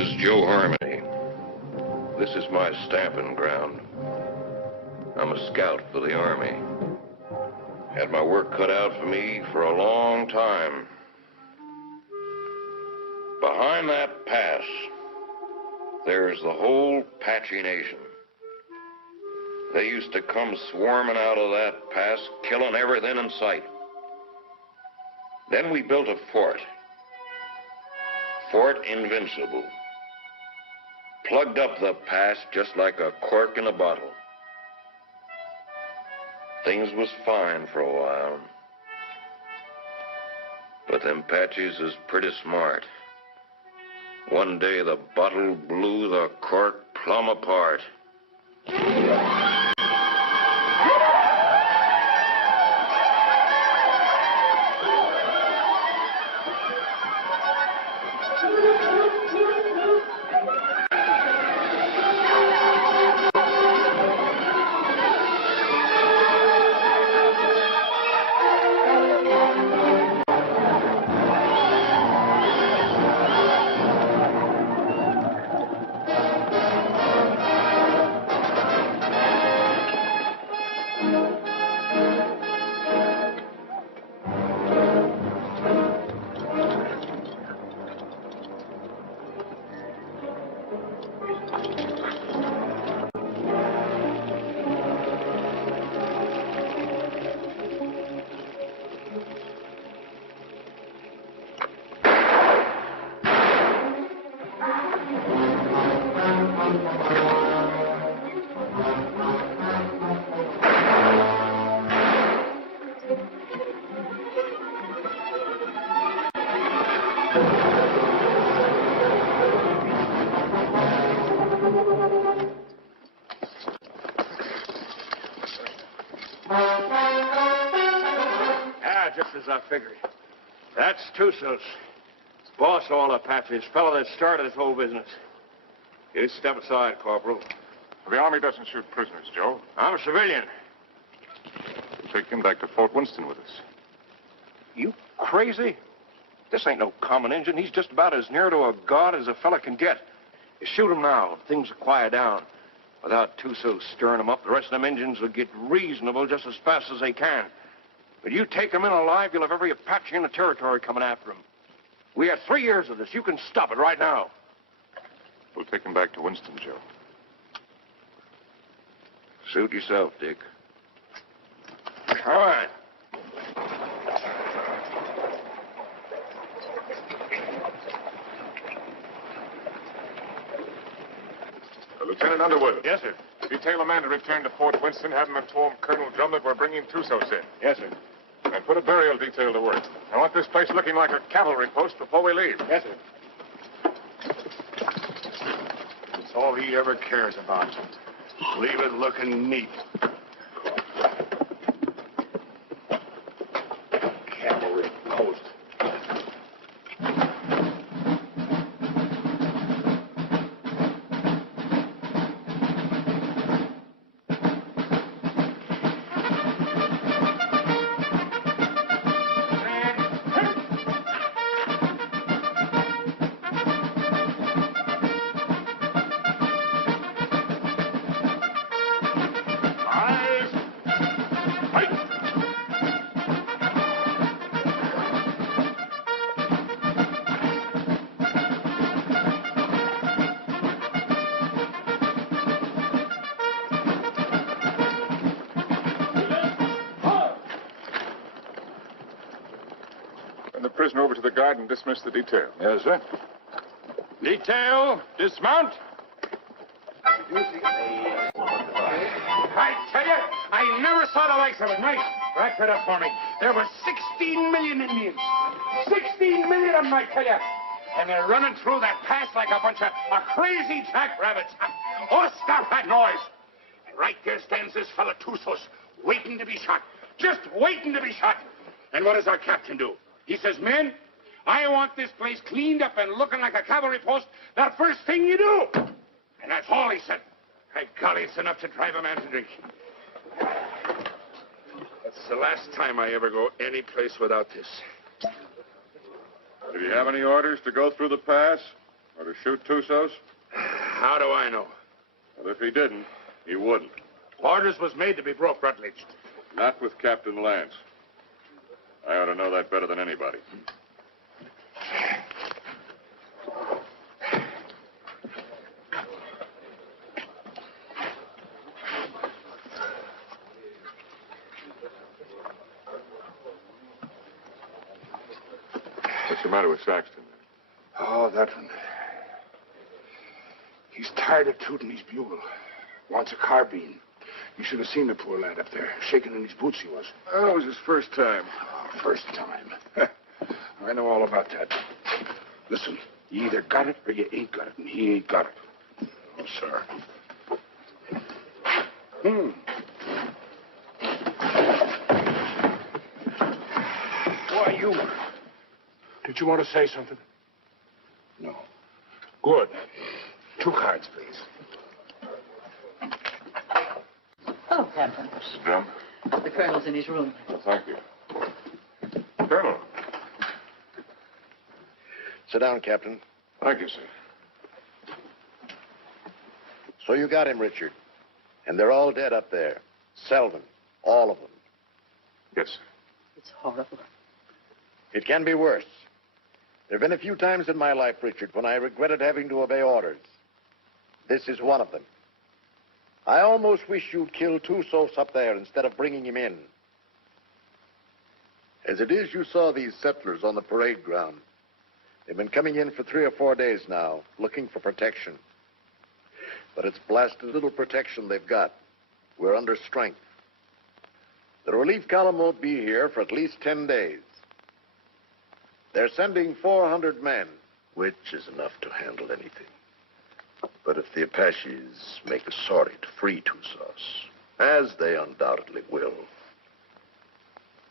is Joe Harmony. This is my stamping ground. I'm a scout for the Army. Had my work cut out for me for a long time. Behind that pass, there's the whole Apache Nation. They used to come swarming out of that pass, killing everything in sight. Then we built a fort. Fort Invincible. Plugged up the pass just like a cork in a bottle. Things was fine for a while. But them Apaches is pretty smart. One day the bottle blew the cork plumb apart. Just as I figured. That's Tussos. Boss of all Apaches, fellow that started this whole business. You step aside, Corporal. The Army doesn't shoot prisoners, Joe. I'm a civilian. We'll take him back to Fort Winston with us. You crazy? This ain't no common Injun. He's just about as near to a god as a fella can get. You shoot him now, things will quiet down. Without Tussos stirring him up, the rest of them Injuns will get reasonable just as fast as they can. But you take him in alive, you'll have every Apache in the territory coming after him. We had 3 years of this. You can stop it right now. We'll take him back to Winston, Joe. Suit yourself, Dick. All right. Lieutenant Underwood. Yes, sir. Detail a man to return to Fort Winston. Have him inform Colonel Drum that we're bringing Tussos in. Yes, sir. And put a burial detail to work. I want this place looking like a cavalry post before we leave. Yes, sir. That's all he ever cares about. Leave it looking neat. Cavalry post. Prisoner over to the guard and dismiss the detail. Yes, sir. Detail, dismount. I tell you, I never saw the likes of it. Nice. Rack that up for me. There were 16 million Indians. 16 million of them, I tell you. And they're running through that pass like a bunch of crazy jackrabbits. Oh, stop that noise. And right there stands this fella Tussos, waiting to be shot. Just waiting to be shot. And what does our captain do? He says, men, I want this place cleaned up and looking like a cavalry post the first thing you do. And that's all he said. By golly, it's enough to drive a man to drink. That's the last time I ever go any place without this. Do you have any orders to go through the pass? Or to shoot Tussos? How do I know? Well, if he didn't, he wouldn't. Orders was made to be broke, Rutledge. Not with Captain Lance. I ought to know that better than anybody. What's the matter with Saxton? Oh, that one. He's tired of tooting his bugle. Wants a carbine. You should have seen the poor lad up there. Shaking in his boots he was. Oh, it was his first time. Oh, first time. I know all about that. Listen, you either got it or you ain't got it, and he ain't got it. Oh, sir. Why, you... Did you want to say something? No. Good. 2 cards, please. Oh, Captain. Mrs. Drum? The colonel's in his room. Well, thank you. Colonel. Sit down, Captain. Thank you, sir. So you got him, Richard. And they're all dead up there. Selvin. All of them. Yes, sir. It's horrible. It can be worse. There have been a few times in my life, Richard, when I regretted having to obey orders. This is one of them. I almost wish you'd killed Tussos up there instead of bringing him in. As it is, you saw these settlers on the parade ground. They've been coming in for 3 or 4 days now, looking for protection. But it's blasted little protection they've got. We're under strength. The relief column won't be here for at least 10 days. They're sending 400 men, which is enough to handle anything. But if the Apaches make a sortie to free Tussos, as they undoubtedly will,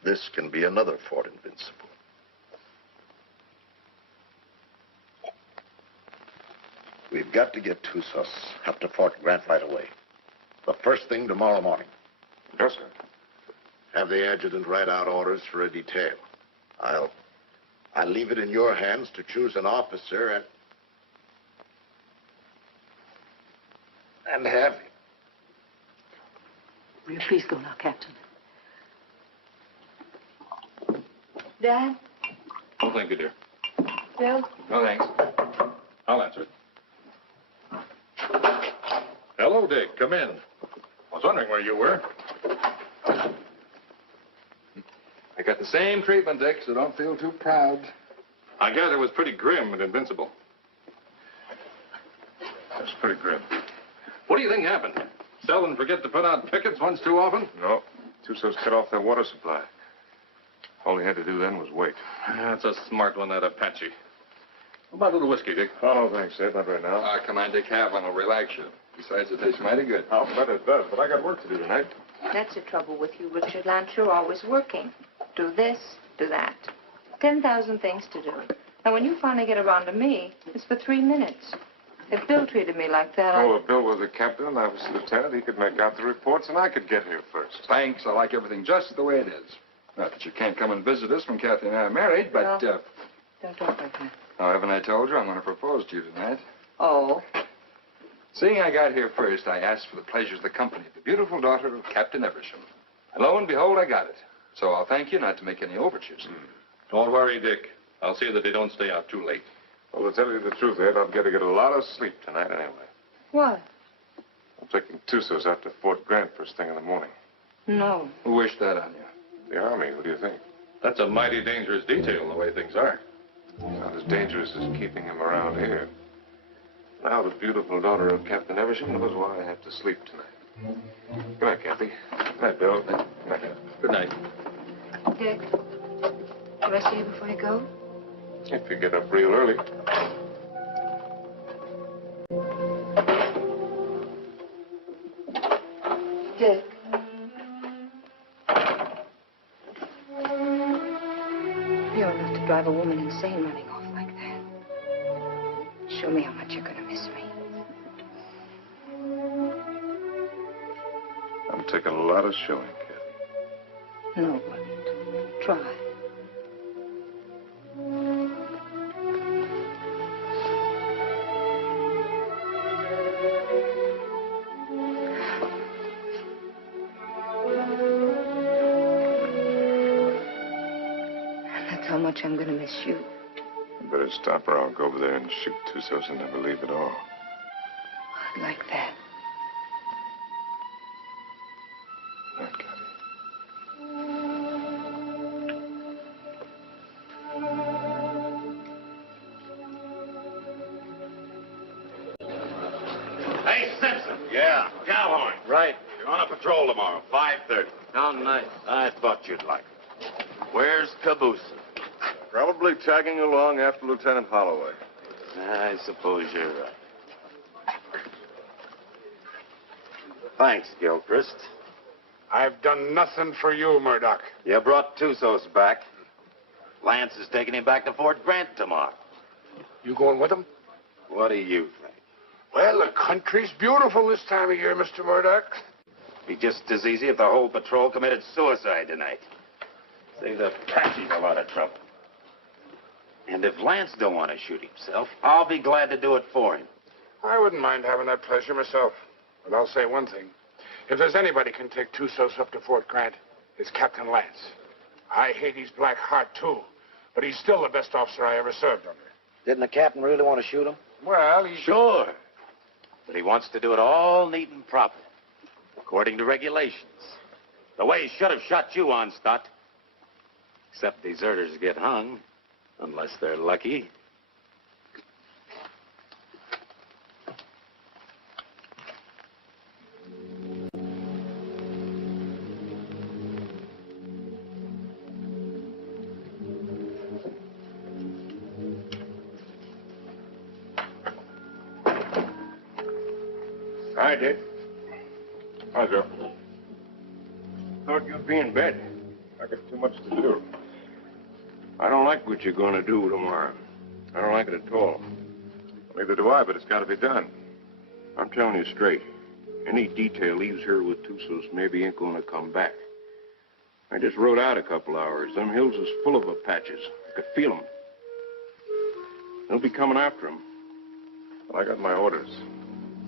this can be another Fort Invincible. We've got to get Tussos up to Fort Grant right away. The first thing tomorrow morning. Yes, sir. Have the adjutant write out orders for a detail. I'll leave it in your hands to choose an officer and have him. Will you please go now, Captain? Dad? Oh, thank you, dear. Bill? No, thanks. I'll answer it. Hello, Dick. Come in. I was wondering where you were. I got the same treatment, Dick, so don't feel too proud. I gather it was pretty grim and invincible. That's pretty grim. What do you think happened? Selvin forget to put out pickets once too often? No. Tussos cut off their water supply. All he had to do then was wait. That's a smart one, that Apache. What about a little whiskey, Dick? Oh, no, thanks, Ed. Not right now. Come on, Dick. Have one. It'll relax you. Besides, it tastes mighty good. I'll bet it does, but I got work to do tonight. That's the trouble with you, Richard Lance. You're always working. Do this, do that. 10,000 things to do. Now, when you finally get around to me, it's for 3 minutes. If Bill treated me like that, Oh, if Bill was the captain and I was the lieutenant, he could make out the reports and I could get here first. Thanks. I like everything just the way it is. Not that you can't come and visit us when Kathy and I are married, but, No. Don't talk like that. now, haven't I told you I'm going to propose to you tonight? Oh. Seeing I got here first, I asked for the pleasure of the company of the beautiful daughter of Captain Eversham. And lo and behold, I got it. So I'll thank you not to make any overtures. Don't worry, Dick. I'll see that they don't stay out too late. Well, to tell you the truth, Ed, I'm going to get a lot of sleep tonight anyway. What? I'm taking Tussos out to Fort Grant first thing in the morning. No. Who wished that on you? The Army, what do you think? That's a mighty dangerous detail, the way things are. Not as dangerous as keeping him around here. Now the beautiful daughter of Captain Eversham knows why I have to sleep tonight. Good night, Kathy. Good night, Bill. Good night. Good night. Dick, can I see you before you go? If you get up real early. Dick. You're enough to drive a woman insane running off like that. Show me how much you're going to miss me. I'm taking a lot of showing, Kathy. No, but try. much I'm going to miss you. You better stop or I'll go over there and shoot Tussos and never leave at all. I'd like that. Good night, Kathy. Hey, Simpson. Yeah. Cowhorn. Right. You're on a patrol tomorrow, 5:30. How nice. I thought you'd like it. Where's Caboose? Probably tagging along after Lieutenant Holloway. I suppose you're right. Thanks, Gilchrist. I've done nothing for you, Murdoch. You brought Tussos back. Lance is taking him back to Fort Grant tomorrow. You going with him? What do you think? Well, the country's beautiful this time of year, Mr. Murdoch. Be just as easy if the whole patrol committed suicide tonight. Save the Apaches a lot of trouble. And if Lance don't want to shoot himself, I'll be glad to do it for him. I wouldn't mind having that pleasure myself. But I'll say one thing. If there's anybody can take Tussos up to Fort Grant, it's Captain Lance. I hate his black heart, too. But he's still the best officer I ever served under. Didn't the captain really want to shoot him? Well, he... Sure. But he wants to do it all neat and proper, according to regulations. The way he should have shot you on, Stott. Except deserters get hung, unless they're lucky. Hi, Dick. Hi, Joe. Thought you'd be in bed. I got too much to do. I don't like what you're going to do tomorrow. I don't like it at all. Neither do I, but it's got to be done. I'm telling you straight. Any detail leaves here with Tussos maybe ain't going to come back. I just rode out a couple hours. Them hills is full of Apaches. I could feel them. They'll be coming after him. Well, I got my orders.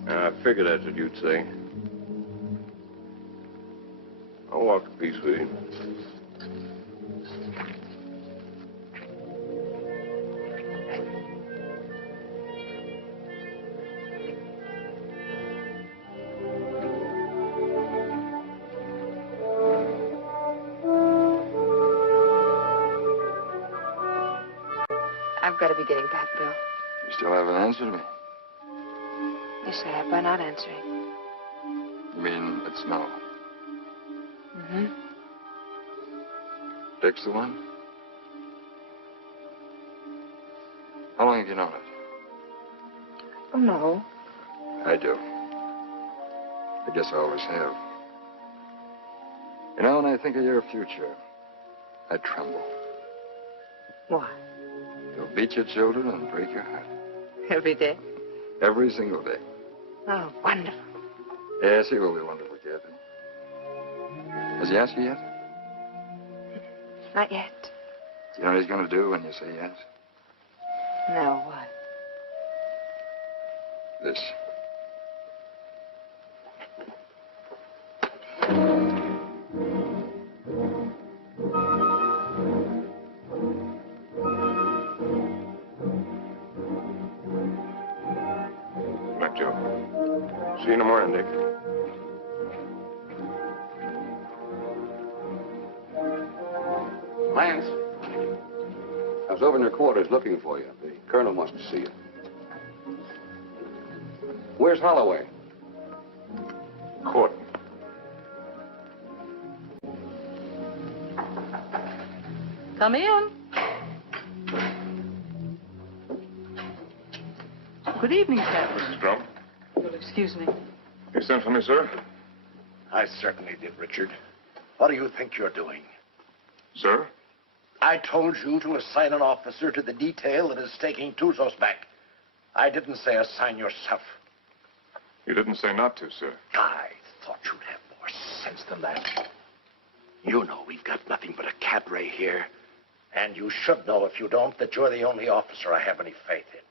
I figured that's what you'd say. I'll walk a piece with you. I've got to be getting back, Bill. You still haven't answered me. You say it by not answering. You mean it's no? Mm-hmm. Dick's the one? How long have you known it? Oh, no. I do. I guess I always have. You know, when I think of your future, I tremble. Why? You'll beat your children and break your heart. Every day? Every single day. Oh, wonderful. Yes, he will be wonderful, Kathy. Has he asked you yet? Not yet. Do you know what he's going to do when you say yes? No, what? This. Night, Joe. See you in the morning, Dick. Lance, I was over in your quarters looking for you. The colonel wants to see you. Where's Holloway? Court. Come in. Good evening, Captain. Mrs. Drum. You'll excuse me. You sent for me, sir? I certainly did, Richard. What do you think you're doing? Sir? I told you to assign an officer to the detail that is taking Tussos back. I didn't say assign yourself. You didn't say not to, sir. I thought you'd have more sense than that. You know we've got nothing but a cavalry here. And you should know, if you don't, that you're the only officer I have any faith in.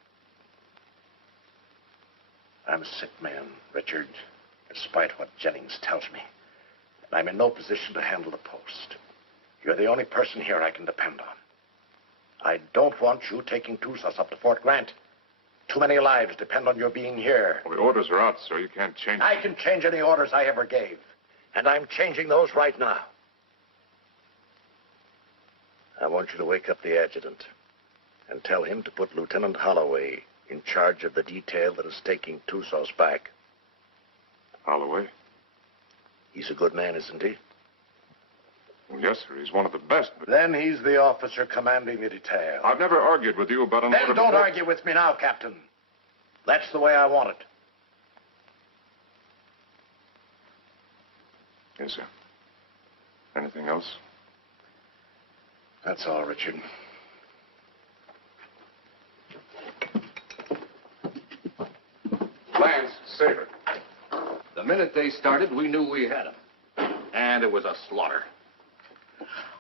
I'm a sick man, Richard, despite what Jennings tells me. And I'm in no position to handle the post. You're the only person here I can depend on. I don't want you taking Tusas up to Fort Grant. Too many lives depend on your being here. Well, the orders are out, sir. You can't change I can change any orders I ever gave. And I'm changing those right now. I want you to wake up the adjutant and tell him to put Lieutenant Holloway in charge of the detail that is taking Tusas back. Holloway? He's a good man, isn't he? Well, yes, sir. He's one of the best, but... Then he's the officer commanding the detail. I've never argued with you about an order... Then don't argue with me now, Captain. That's the way I want it. Yes, sir. Anything else? That's all, Richard. Lance, Saber. The minute they started, we knew we had them. And it was a slaughter.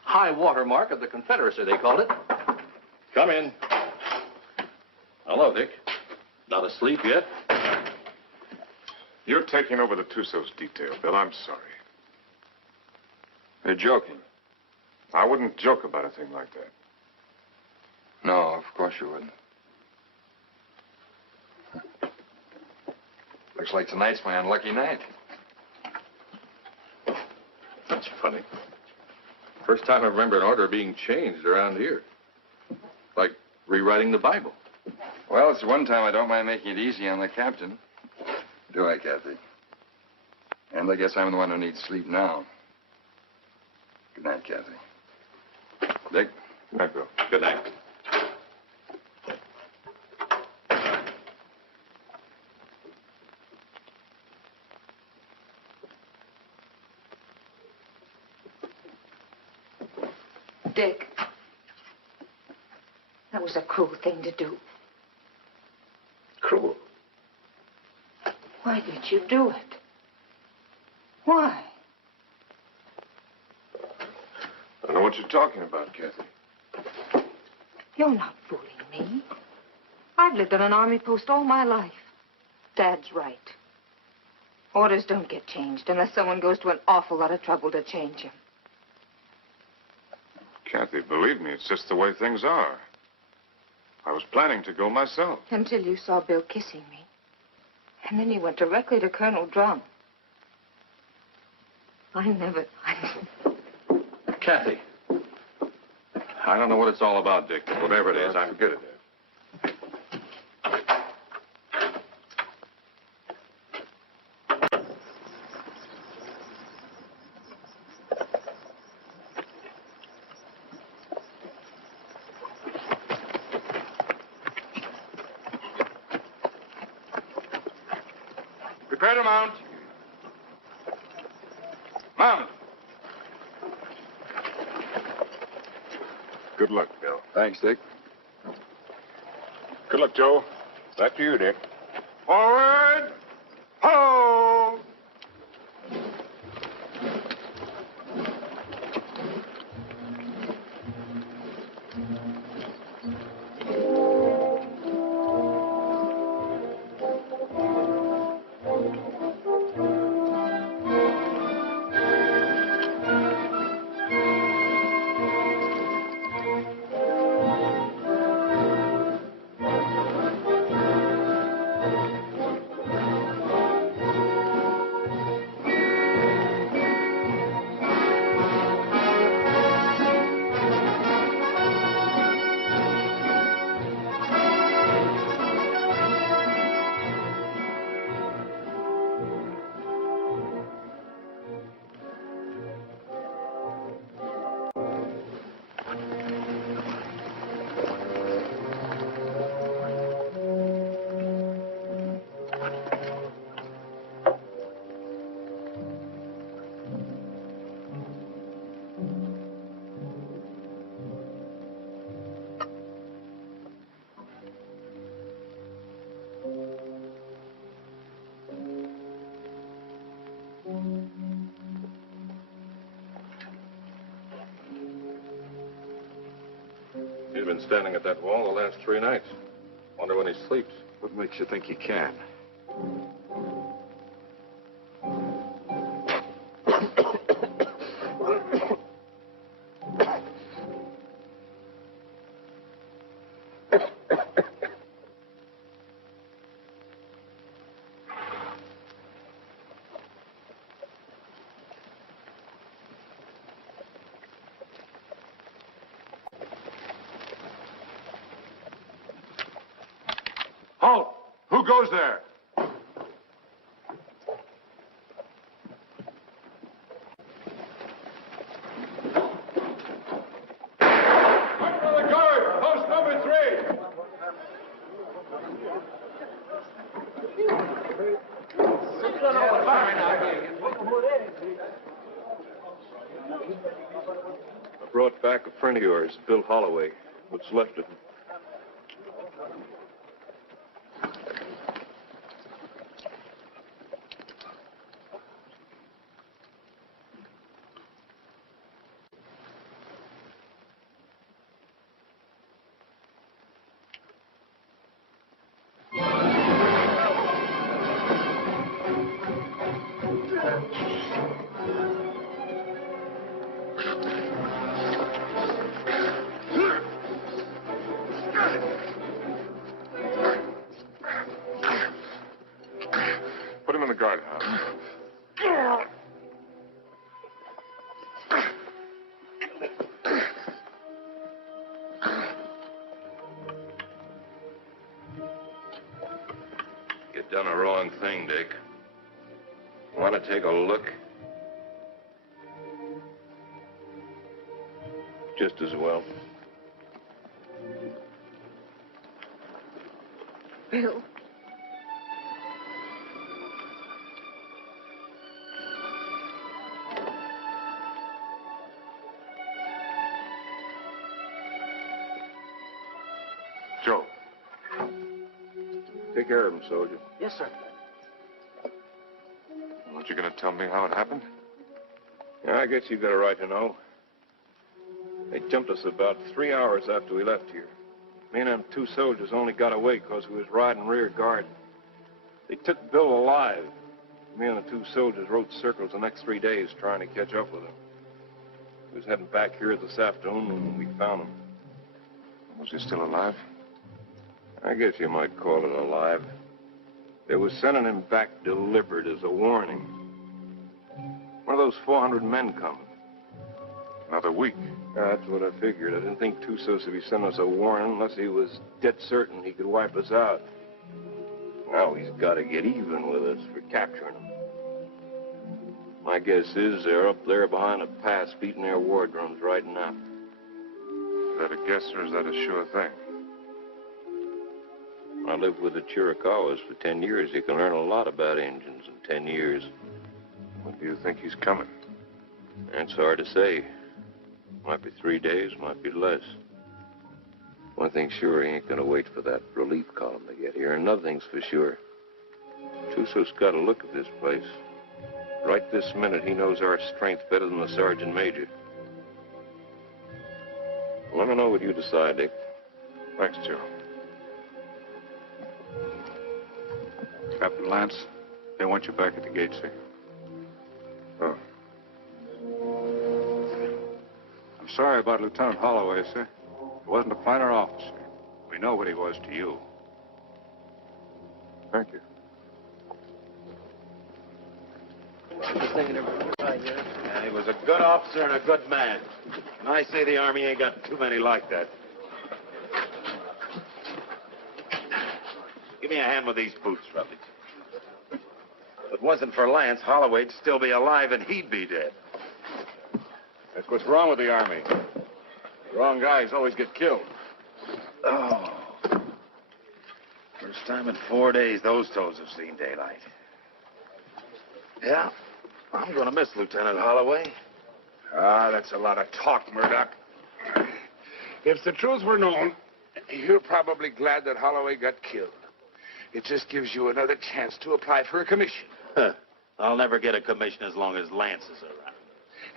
High water mark of the Confederacy, they called it. Come in. Hello, Dick. Not asleep yet? You're taking over the Tussos detail, Bill. I'm sorry. You're joking. I wouldn't joke about a thing like that. No, of course you wouldn't. Looks like tonight's my unlucky night. That's funny. First time I remember an order being changed around here. Like rewriting the Bible. Well, it's the one time I don't mind making it easy on the captain. Do I, Kathy? And I guess I'm the one who needs sleep now. Good night, Kathy. Dick? Good night, Bill. Good night. Dick, that was a cruel thing to do. Cruel. Why did you do it? Why? I don't know what you're talking about, Kathy. You're not fooling me. I've lived on an army post all my life. Dad's right. Orders don't get changed unless someone goes to an awful lot of trouble to change them. Kathy, believe me, it's just the way things are. I was planning to go myself. Until you saw Bill kissing me. And then you went directly to Colonel Drum. Kathy. I don't know what it's all about, Dick, but whatever it is, I'm... Forget it. Prepare to mount. Mount. Good luck, Bill. Thanks, Dick. Good luck, Joe. Back to you, Dick. Forward. Ho! He's been standing at that wall the last 3 nights. Wonder when he sleeps. What makes you think he can? Halt! Who goes there? Under the guard! Post number 3! I brought back a friend of yours, Bill Holloway. What's left of him. Put him in the guardhouse. You done a wrong thing, Dick. Want to take a look? Just as well. Bill. Joe. Take care of him, soldier. Yes, sir. Aren't you going to tell me how it happened? Yeah, I guess you've got a right to know. They jumped us about 3 hours after we left here. Me and them 2 soldiers only got away because we was riding rear guard. They took Bill alive. Me and the 2 soldiers rode circles the next 3 days trying to catch up with him. We was heading back here this afternoon when we found him. Was he still alive? I guess you might call it alive. They was sending him back delivered as a warning. One of those 400 men coming. Another week. That's what I figured. I didn't think Tussos would be sending us a warning unless he was dead certain he could wipe us out. Now he's got to get even with us for capturing him. My guess is they're up there behind a pass beating their war drums right now. Is that a guess or is that a sure thing? I lived with the Chiricahuas for 10 years. You can learn a lot about Indians in 10 years. When do you think he's coming? That's hard to say. Might be 3 days, might be less. One thing's sure, he ain't gonna wait for that relief column to get here. Another thing's for sure. Tussos got a look at this place. Right this minute, he knows our strength better than the sergeant major. Let me know what you decide, Dick. Thanks, Joe. Captain Lance, they want you back at the gate, sir. Oh. I'm sorry about Lieutenant Holloway, sir. He wasn't a finer officer. We know what he was to you. Thank you. Yeah, he was a good officer and a good man. And I say the Army ain't got too many like that. Give me a hand with these boots, Rutledge. If it wasn't for Lance, Holloway'd still be alive and he'd be dead. That's what's wrong with the Army. The wrong guys always get killed. Oh. First time in 4 days those toes have seen daylight. Yeah, I'm gonna miss Lieutenant Holloway. Ah, that's a lot of talk, Murdoch. If the truth were known, you're probably glad that Holloway got killed. It just gives you another chance to apply for a commission. Huh. I'll never get a commission as long as Lance is around.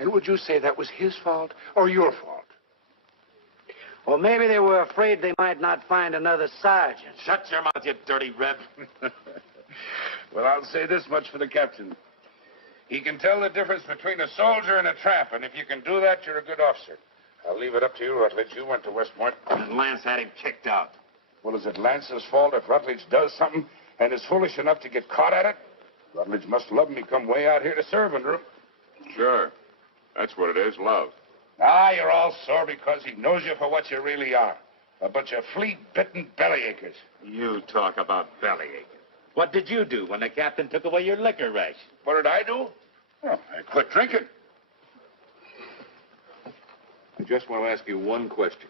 And would you say that was his fault or your fault? Well, maybe they were afraid they might not find another sergeant. Shut your mouth, you dirty reb. Well, I'll say this much for the captain. He can tell the difference between a soldier and a tramp, and if you can do that, you're a good officer. I'll leave it up to you, Rutledge. You went to West Point. And Lance had him kicked out. Well, is it Lance's fault if Rutledge does something and is foolish enough to get caught at it? Rutledge must love him. He come way out here to serve under him. Sure. That's what it is, love. Ah, you're all sore because he knows you for what you really are. A bunch of flea-bitten bellyachers. You talk about bellyaching. What did you do when the captain took away your liquor ration? What did I do? Oh, I quit drinking. I just want to ask you one question.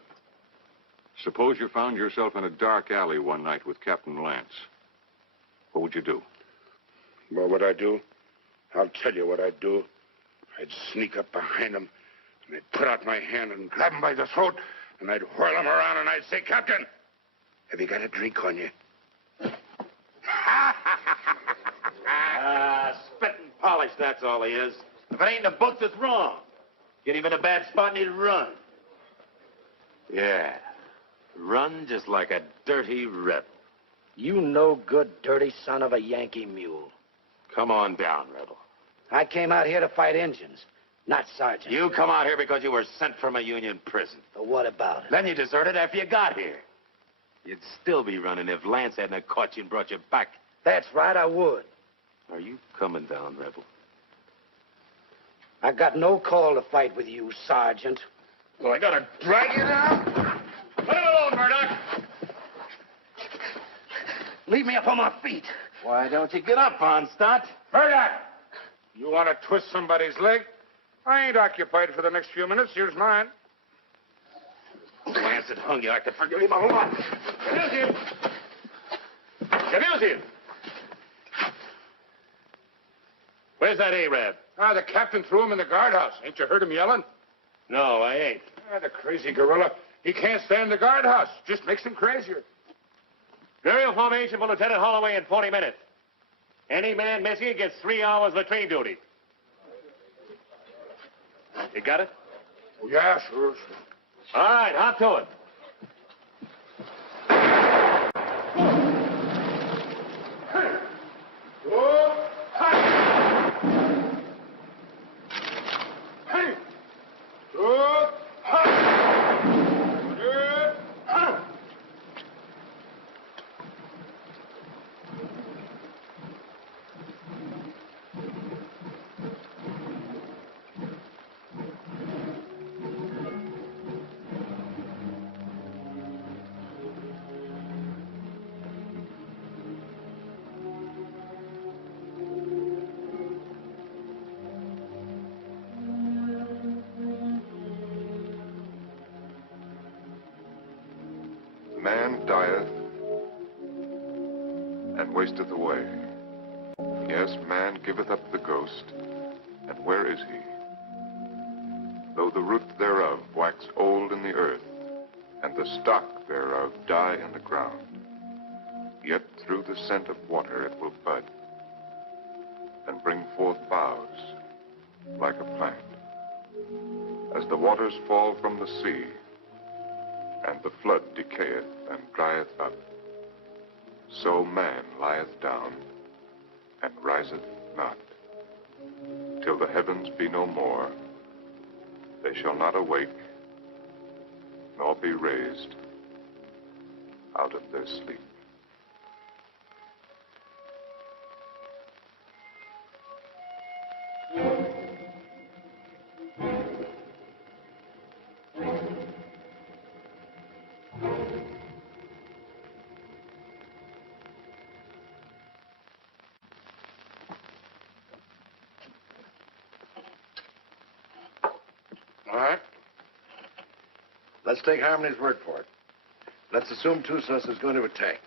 Suppose you found yourself in a dark alley one night with Captain Lance. What would you do? What would I do? I'll tell you what I'd do. I'd sneak up behind him, and I'd put out my hand and grab him by the throat, and I'd whirl him around, and I'd say, Captain, have you got a drink on you? Spit and polish, that's all he is. If it ain't in the books, it's wrong. Get him in a bad spot and he'd run. Yeah, run just like a dirty rebel. You no good, dirty son of a Yankee mule. Come on down, rebel. I came out here to fight Indians, not sergeant. You come out here because you were sent from a Union prison. But what about it? Then you deserted after you got here. You'd still be running if Lance hadn't caught you and brought you back. That's right, I would. Are you coming down, rebel? I got no call to fight with you, Sergeant. Well, I gotta drag you now? Let him alone, Murdoch! Leave me up on my feet. Why don't you get up, Onstott? Murdoch! You want to twist somebody's leg? I ain't occupied for the next few minutes. Here's mine. Lance had hung you. I could forgive him a lot. Confuse him! Confuse him! Where's that Arab? The captain threw him in the guardhouse. Ain't you heard him yelling? No, I ain't. The crazy gorilla. He can't stand the guardhouse. Just makes him crazier. Burial formation for Lieutenant Holloway in 40 minutes. Any man missing gets 3 hours latrine duty. You got it? Oh, yeah, sure. All right, hop to it. Man dieth and wasteth away. Yes, man giveth up the ghost, and where is he? Though the root thereof wax old in the earth, and the stock thereof die in the ground, yet through the scent of water it will bud, and bring forth boughs like a plant. As the waters fall from the sea, and the flood decayeth and drieth up, so man lieth down and riseth not. Till the heavens be no more, they shall not awake, nor be raised out of their sleep. All right. Let's take Harmony's word for it. Let's assume Tussos is going to attack.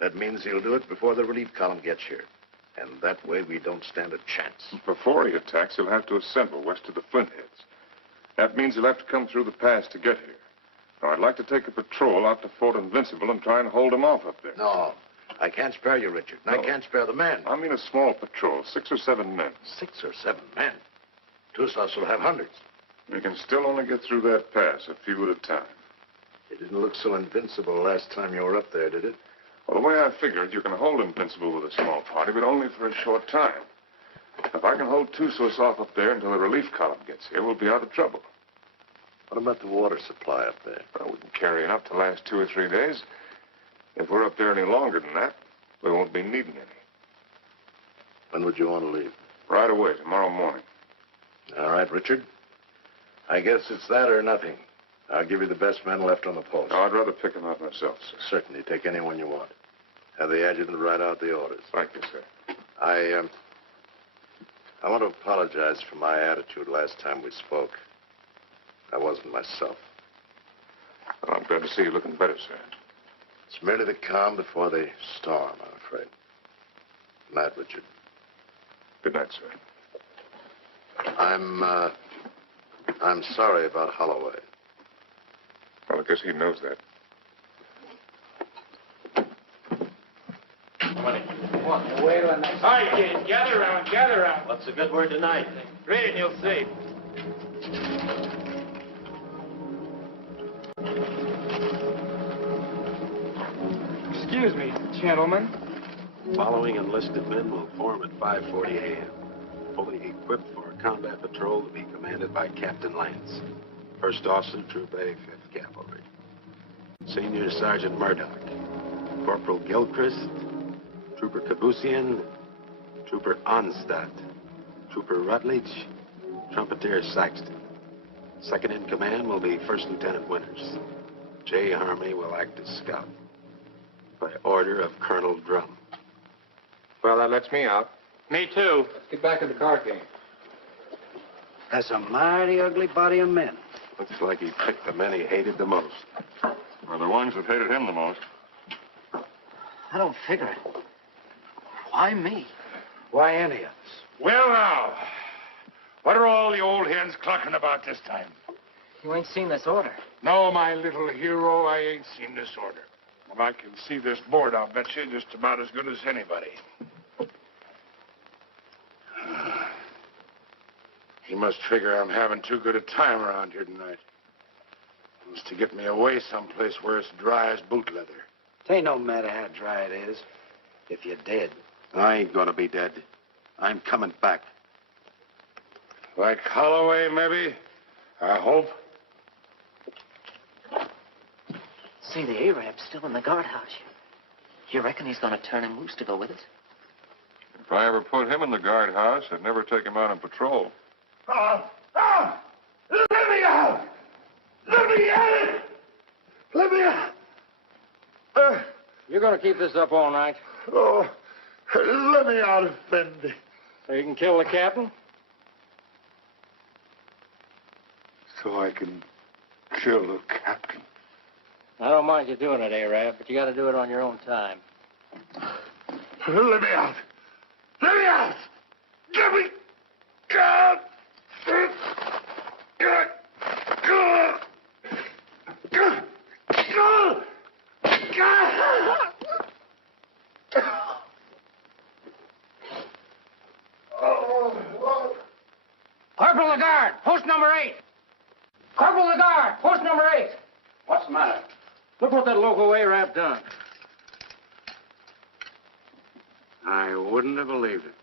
That means he'll do it before the relief column gets here. And that way we don't stand a chance. Before he attacks, he'll have to assemble west of the Flintheads. That means he'll have to come through the pass to get here. Now, I'd like to take a patrol out to Fort Invincible and try and hold him off up there. No, I can't spare you, Richard. And No. I can't spare the men. I mean a small patrol, 6 or 7 men. 6 or 7 men? Tussos will have hundreds. We can still only get through that pass, a few at a time. It didn't look so invincible last time you were up there, did it? Well, the way I figured, you can hold Invincible with a small party, but only for a short time. If I can hold Tussos off up there until the relief column gets here, we'll be out of trouble. What about the water supply up there? Well, we can carry enough to last 2 or 3 days. If we're up there any longer than that, we won't be needing any. When would you want to leave? Right away, tomorrow morning. All right, Richard. I guess it's that or nothing. I'll give you the best men left on the post. No, I'd rather pick them out myself, sir. Certainly. Take anyone you want. Have the adjutant write out the orders. Thank you, sir. I want to apologize for my attitude last time we spoke. I wasn't myself. Well, I'm glad to see you looking better, sir. It's merely the calm before the storm, I'm afraid. Good night, Richard. Good night, sir. I'm sorry about Holloway. Well, I guess he knows that. Wait till the next. All right, kids, gather around, gather around. What's the good word tonight? Read and you'll see. Excuse me, gentlemen. Following enlisted men will form at 5:40 a.m., fully equipped for a combat patrol to be commanded by Captain Lance, 1st Officer, Troop A, 5th Cavalry. Senior Sergeant Murdoch, Corporal Gilchrist, Trooper Kabusian, Trooper Onstadt, Trooper Rutledge, Trumpeter Saxton. Second in command will be 1st Lieutenant Winters. J. Harmony will act as scout. By order of Colonel Drum. Well, that lets me out. Me too. Let's get back to the card game. That's a mighty ugly body of men. Looks like he picked the men he hated the most. Or the ones that hated him the most. I don't figure it. Why me? Why any of us? Well, now, what are all the old hens clucking about this time? You ain't seen this order. No, my little hero, I ain't seen this order. And I can see this board, I'll bet you, just about as good as anybody. He must figure I'm having too good a time around here tonight. He wants to get me away someplace where it's dry as boot leather. It ain't no matter how dry it is. If you're dead. I ain't gonna be dead. I'm coming back. Like Holloway, maybe? I hope. See, the Arab's still in the guardhouse. You reckon he's gonna turn him loose to go with us? If I ever put him in the guardhouse, I'd never take him out on patrol. Let me out! Let me out! Let me out! You're going to keep this up all night? Oh, let me out, Effendi. So you can kill the captain? So I can kill the captain. I don't mind you doing it, Arab, but you got to do it on your own time. Let me out! Let me out! Let me out! Corporal Lagarde, post number 8. Corporal Lagarde, post number 8. What's the matter? Look what that local Arab done. I wouldn't have believed it.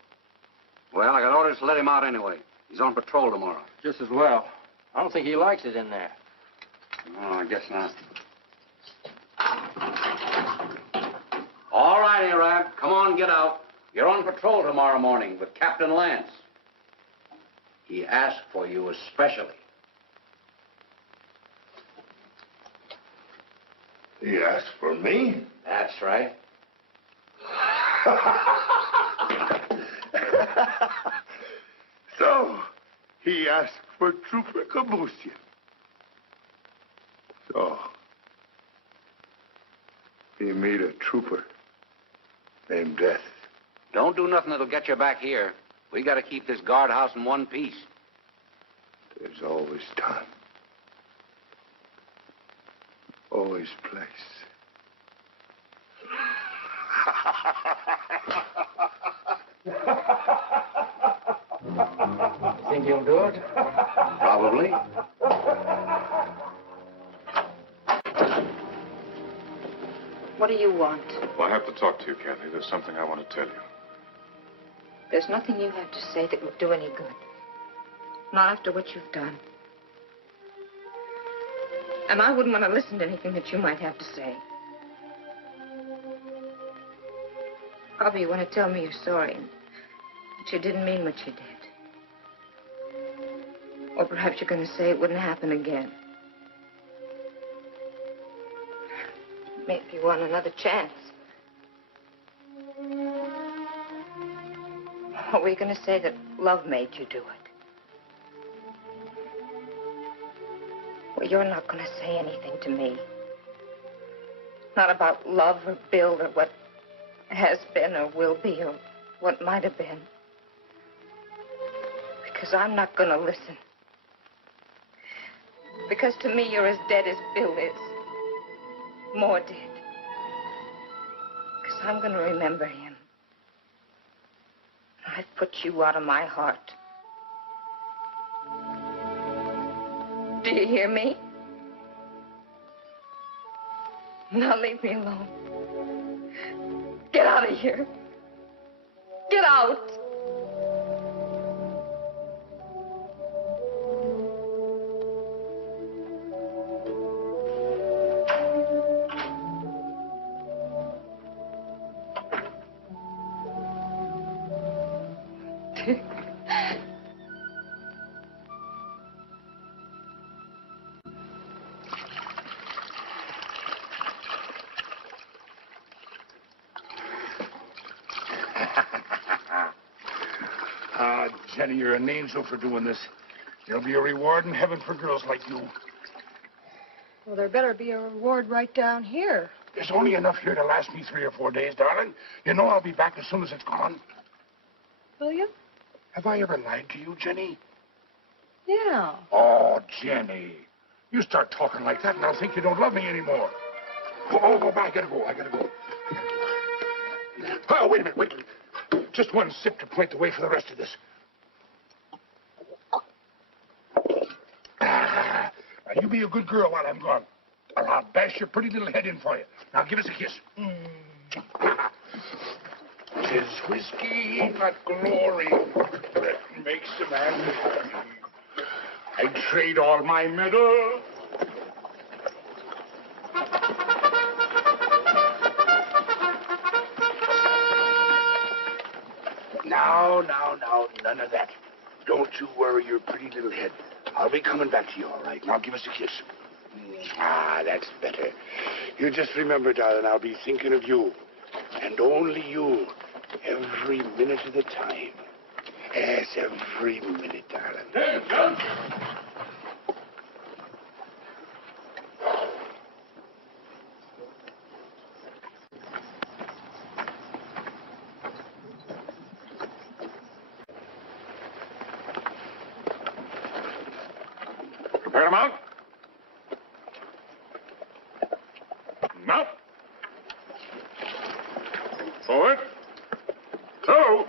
Well, I got orders to let him out anyway. He's on patrol tomorrow. Just as well. I don't think he likes it in there. Oh, I guess not. All right, Arab. Come on, get out. You're on patrol tomorrow morning with Captain Lance. He asked for you especially. He asked for me? That's right. So, he asked for Trooper Kabusian. So, he made a trooper named Death. Don't do nothing that'll get you back here. We got to keep this guardhouse in one piece. There's always time. Always place. Think you'll do it? Probably. What do you want? Well, I have to talk to you, Kathy. There's something I want to tell you. There's nothing you have to say that would do any good. Not after what you've done. And I wouldn't want to listen to anything that you might have to say. Probably you want to tell me you're sorry and that you didn't mean what you did. Or perhaps you're going to say it wouldn't happen again. me if you want another chance. Are we going to say that love made you do it? Well, you're not going to say anything to me. Not about love or Bill or what has been or will be or what might have been. Because I'm not going to listen. Because to me, you're as dead as Bill is. More dead. Because I'm going to remember him. I've put you out of my heart. Do you hear me? Now leave me alone. Get out of here. Get out. Jenny, you're an angel for doing this. There'll be a reward in heaven for girls like you. Well, there better be a reward right down here. There's only enough here to last me 3 or 4 days, darling. You know I'll be back as soon as it's gone. Will you? Have I ever lied to you, Jenny? Yeah. Oh, Jenny. You start talking like that and I'll think you don't love me anymore. Oh, I gotta go. Oh, wait a minute. Just one sip to point the way for the rest of this. Now, you be a good girl while I'm gone. Or I'll bash your pretty little head in for you. Now, give us a kiss. 'Tis whiskey, not glory, that makes a man happy. I'd trade all my medal. Now, none of that. Don't you worry your pretty little head. I'll be coming back to you, all right? Now, give us a kiss. That's better. You just remember, darling, I'll be thinking of you. And only you. Every minute of the time. Yes, every minute, darling. Hey, John. Prepare to mount. Mount. Forward. Go.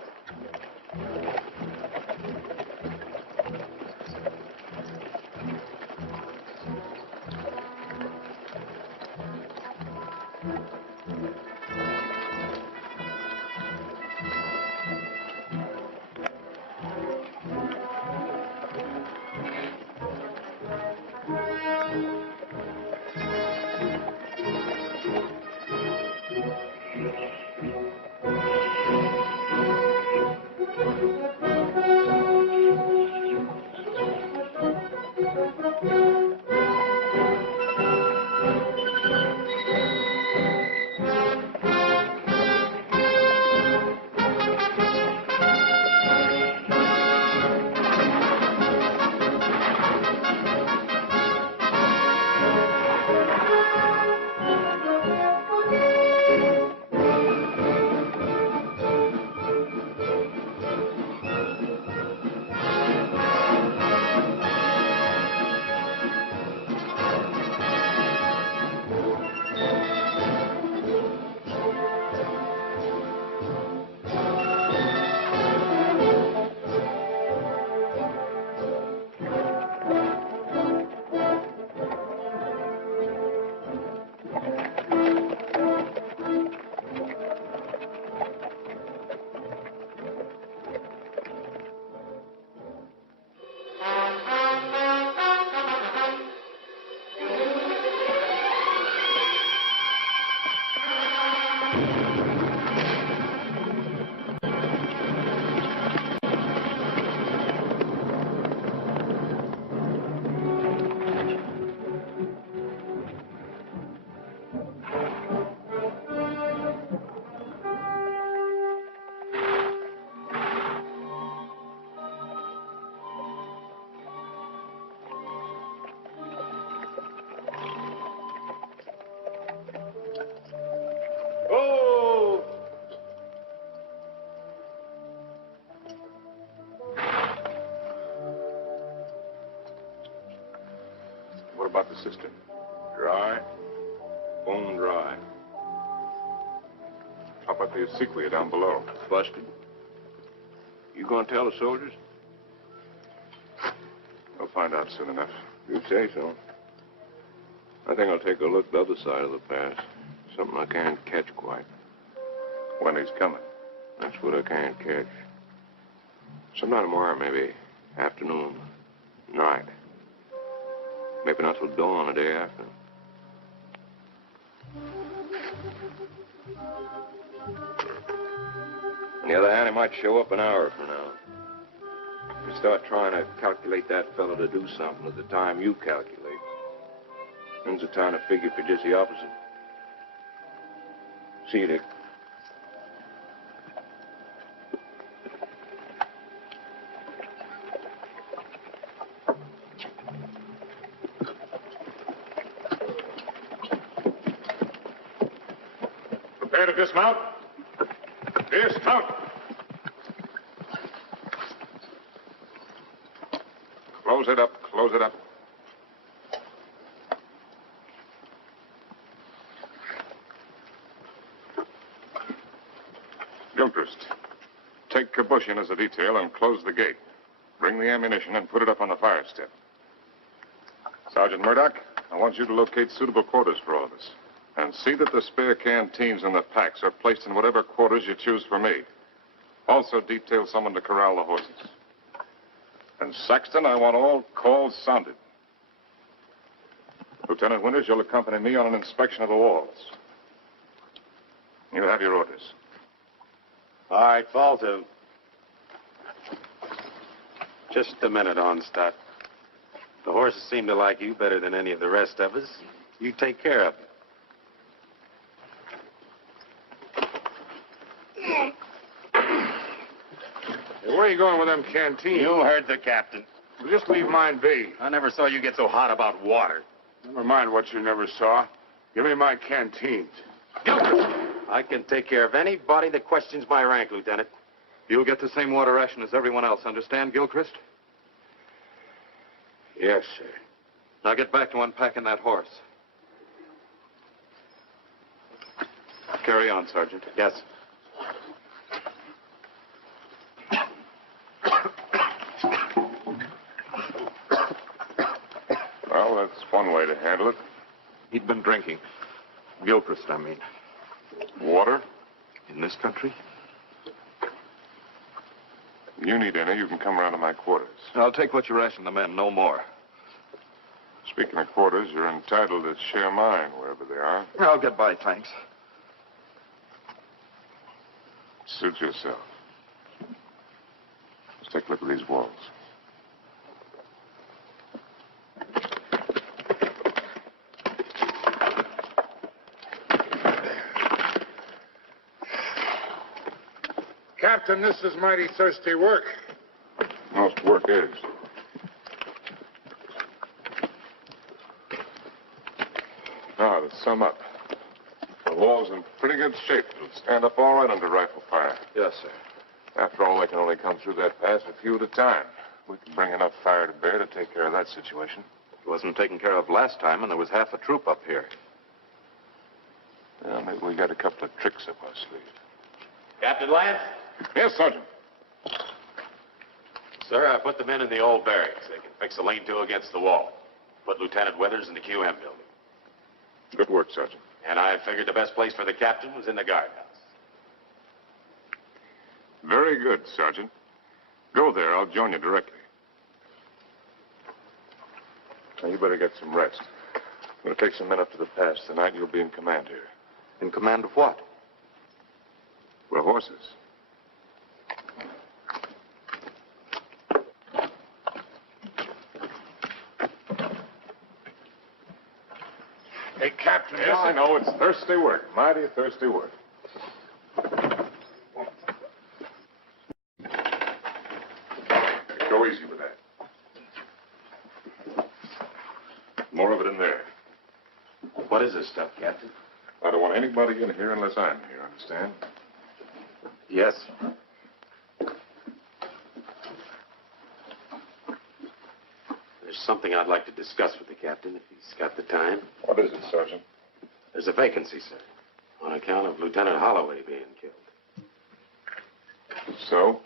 about the cistern? Dry. Bone dry. How about the obsequia down below? Busted. You gonna tell the soldiers? We'll find out soon enough. You say so. I think I'll take a look the other side of the pass. Something I can't catch quite. When he's coming. That's what I can't catch. Sometime tomorrow, maybe. Afternoon. Night. Maybe not till dawn the day after. On the other hand, he might show up an hour from now. You start trying to calculate that fellow to do something at the time you calculate. When's the time to figure for just the opposite? See you, Dick. Prepare to dismount. Dismount. Close it up. Close it up. Gilchrist, take Kabushin as a detail and close the gate. Bring the ammunition and put it up on the fire step. Sergeant Murdoch, I want you to locate suitable quarters for all of us. And see that the spare canteens and the packs are placed in whatever quarters you choose for me. Also detail someone to corral the horses. And Saxton, I want all calls sounded. Lieutenant Winters, you'll accompany me on an inspection of the walls. You have your orders. All right, fall to. Just a minute, Onstadt. The horses seem to like you better than any of the rest of us. You take care of them. Hey, where are you going with them canteens? You heard the captain. Well, just leave mine be. I never saw you get so hot about water. Never mind what you never saw. Give me my canteens. I can take care of anybody that questions my rank, Lieutenant. You'll get the same water ration as everyone else, understand, Gilchrist? Yes, sir. Now get back to unpacking that horse. Carry on, Sergeant. Yes. Well, that's one way to handle it. He'd been drinking. Gilchrist, I mean. Water? In this country? If you need any, you can come around to my quarters. I'll take what you ration the men, no more. Speaking of quarters, you're entitled to share mine wherever they are. I'll get by, thanks. Suit yourself. Let's take a look at these walls. Captain, this is mighty thirsty work. Most work is. Now, to sum up, the wall's in pretty good shape. It'll stand up all right under rifle fire. Yes, sir. After all, they can only come through that pass a few at a time. We can bring enough fire to bear to take care of that situation. It wasn't taken care of last time, and there was half a troop up here. Well, maybe we got a couple of tricks up our sleeve. Captain Lance? Yes, Sergeant. Sir, I put the men in the old barracks. They can fix a lean-to against the wall. Put Lieutenant Withers in the QM building. Good work, Sergeant. And I figured the best place for the captain was in the guardhouse. Very good, Sergeant. Go there. I'll join you directly. Now, you better get some rest. I'm going to take some men up to the pass. Tonight, you'll be in command here. In command of what? Well, horses. Hey, Captain. Yes, I know. It's thirsty work. Mighty thirsty work. Go easy with that. More of it in there. What is this stuff, Captain? I don't want anybody in here unless I'm here, understand? Yes. There's There's something I'd like to discuss with the captain, if he's got the time. What is it, Sergeant? There's a vacancy, sir, on account of Lieutenant Holloway being killed. So?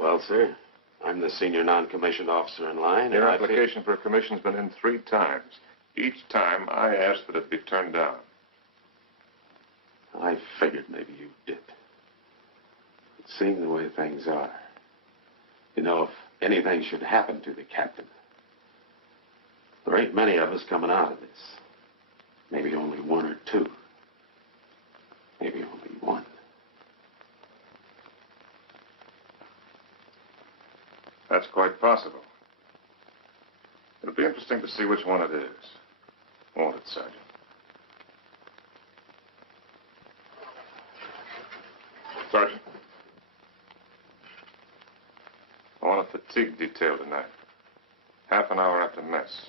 Well, sir, I'm the senior non-commissioned officer in line. Your application for a commission's been in 3 times. Each time, I asked that it be turned down. I figured maybe you did. But seeing the way things are, you know, if anything should happen to the captain, there ain't many of us coming out of this. Maybe only 1 or 2. Maybe only 1. That's quite possible. It'll be interesting to see which one it is. Won't it, Sergeant? Sergeant. I want a fatigue detail tonight. Half an hour after mess.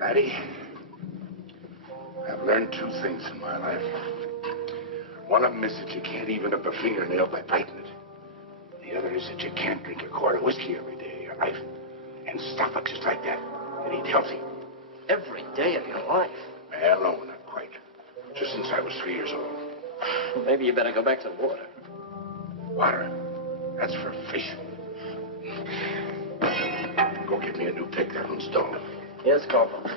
Laddie, I've learned 2 things in my life. One of them is that you can't even up a fingernail by biting it. The other is that you can't drink a quart of whiskey every day of your life and stop it just like that and eat healthy. Every day of your life? Well, no, not quite. Just since I was 3 years old. Well, maybe you better go back to the water. Water? That's for fish. Go get me a new pick. That one's dull. Yes, Corporal. The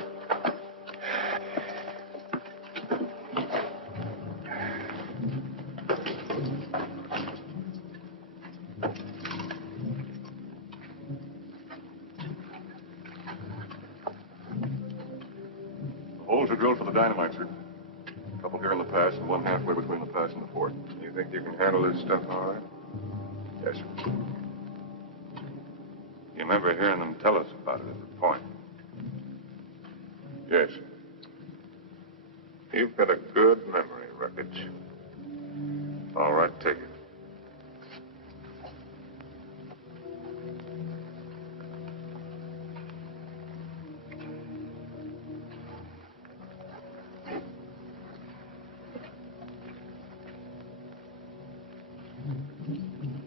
holes are drilled for the dynamite, sir. A couple here in the pass and one halfway between the pass and the fort. You think you can handle this stuff all right? Yes, sir. You remember hearing them tell us about it at the point? Yes. You've got a good memory, Wreckage. All right, take it.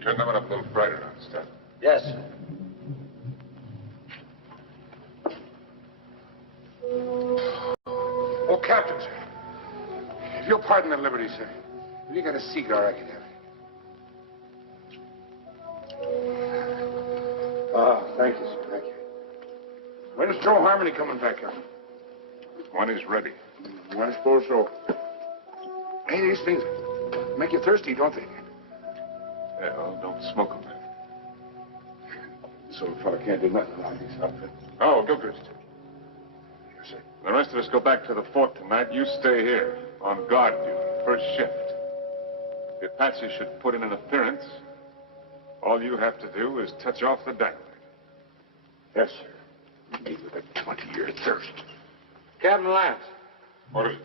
Turn that one up a little brighter on stuff. Yes, sir. Oh, Captain, sir. If you'll pardon the liberty, sir. Have you got a cigar I can have? Thank you, sir. Thank you. When's Joe Harmony coming back, Captain? When he's ready. I suppose so. Hey, these things make you thirsty, don't they? Yeah, well, don't smoke them then. So a fellow can't do nothing around these outfits. Oh, Gilchrist. Yes, sir. The rest of us go back to the fort tonight. You stay here on guard duty, first shift. If Apache should put in an appearance, all you have to do is touch off the dynamite. Yes, sir. Me with a 20-year thirst. Captain Lance. What is it?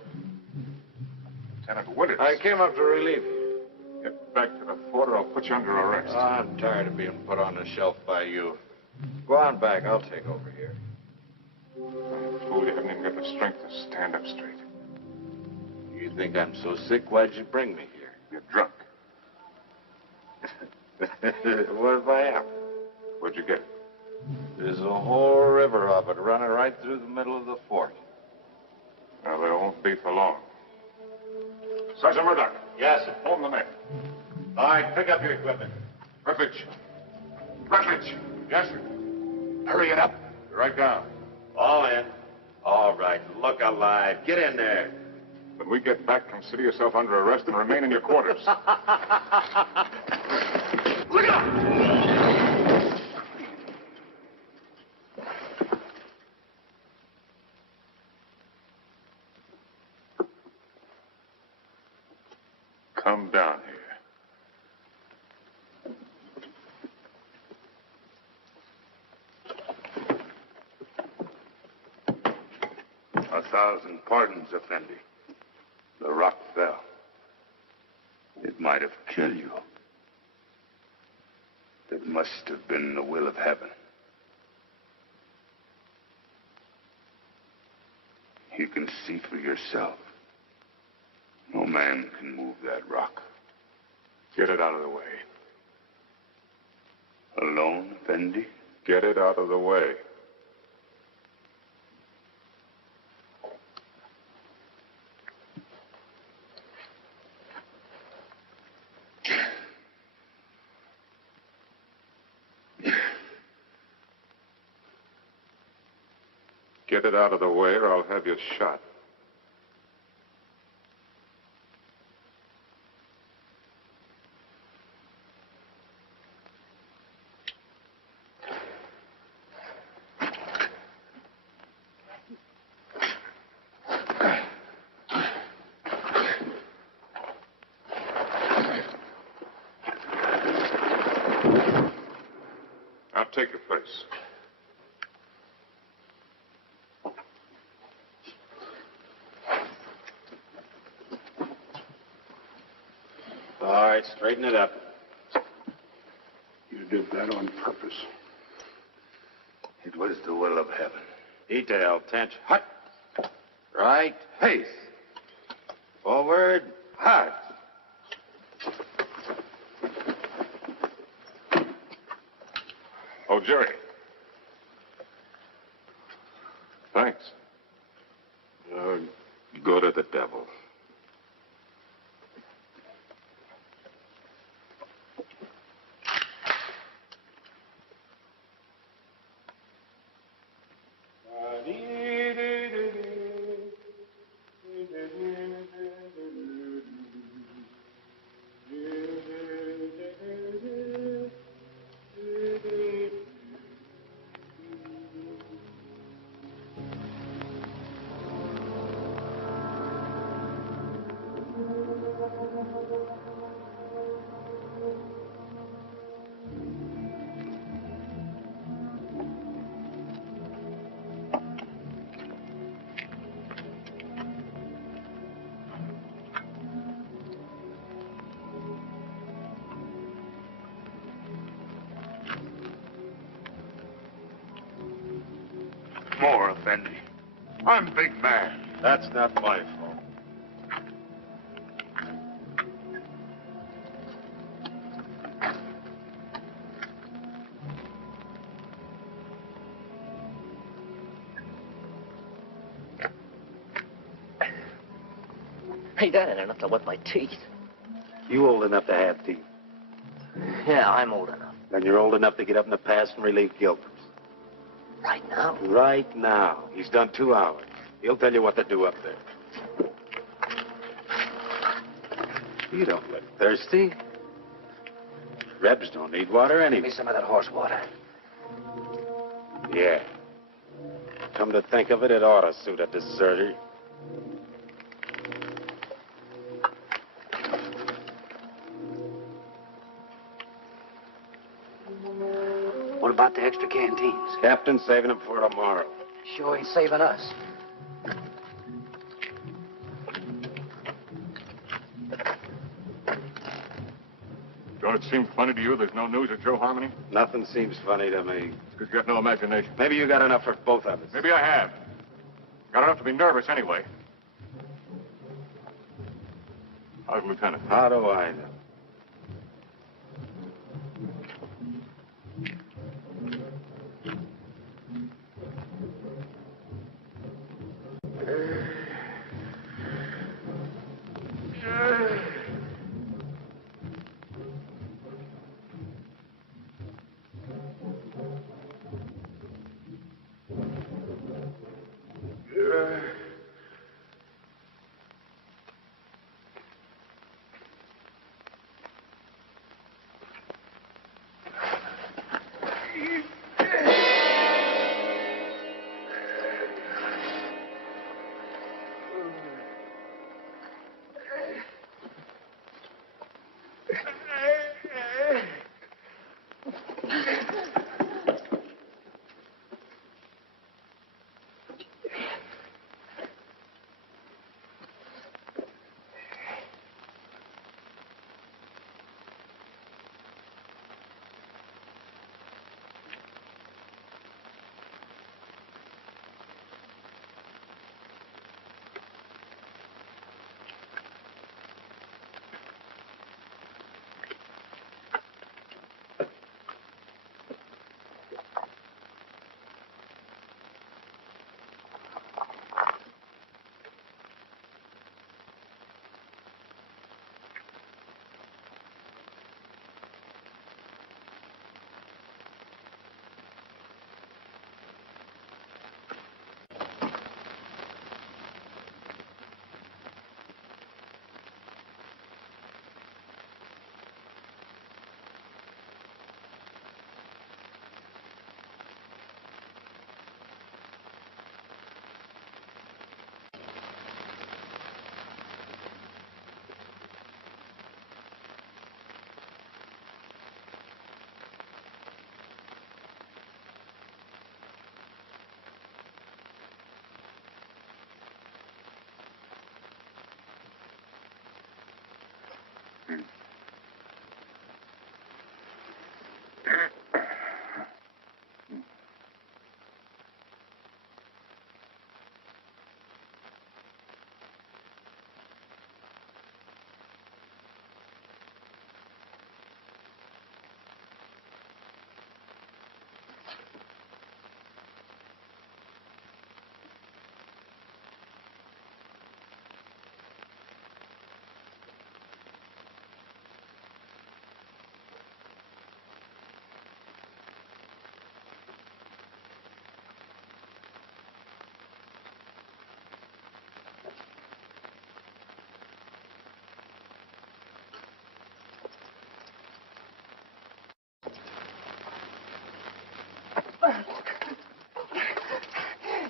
Lieutenant Winters. I came up to relieve you. Get back to the fort or I'll put you under arrest. I'm tired of being put on the shelf by you. Go on back. I'll take over here. Fool, you haven't even got the strength to stand up straight. You think I'm so sick? Why'd you bring me here? You're drunk. What if I am? Where'd you get it? There's a whole river of it running right through the middle of the fort. Well, they won't be for long. Sergeant Murdoch. Yes, sir. Hold the men. All right, pick up your equipment. Rutledge. Rutledge. Yes, sir. Hurry it up. Right down. All in. All right, look alive. Get in there. When we get back, consider yourself under arrest and remain in your quarters. Look out! Come down here. 1,000 pardons, Effendi. The rock fell. It might have killed you. It must have been the will of heaven. You can see for yourself. No man can move that rock. Get it out of the way. Alone, Effendi? Get it out of the way. Get it out of the way, or I'll have you shot. Now take your place. All right, straighten it up. You did that on purpose. It was the will of heaven. Detail, tension. Hut. Right, pace. Forward, hut. Oh, Jerry. Thanks. Go to the devil. More, Effendi. I'm big man. That's not my fault. Hey, that ain't enough to wet my teeth. You old enough to have teeth. Yeah, I'm old enough. Then you're old enough to get up in the past and relieve Gilchrist. Right now? Right now. He's done 2 hours. He'll tell you what to do up there. You don't look thirsty. Rebs don't need water anyway. Give me some of that horse water. Yeah. Come to think of it, it ought to suit a deserter. What about the extra canteens? Captain's saving them for tomorrow. Sure ain't saving us. Don't it seem funny to you there's no news of Joe Harmony? Nothing seems funny to me. It's because you got no imagination. Maybe you got enough for both of us. Maybe I have. Got enough to be nervous anyway. How's Lieutenant? How do I know?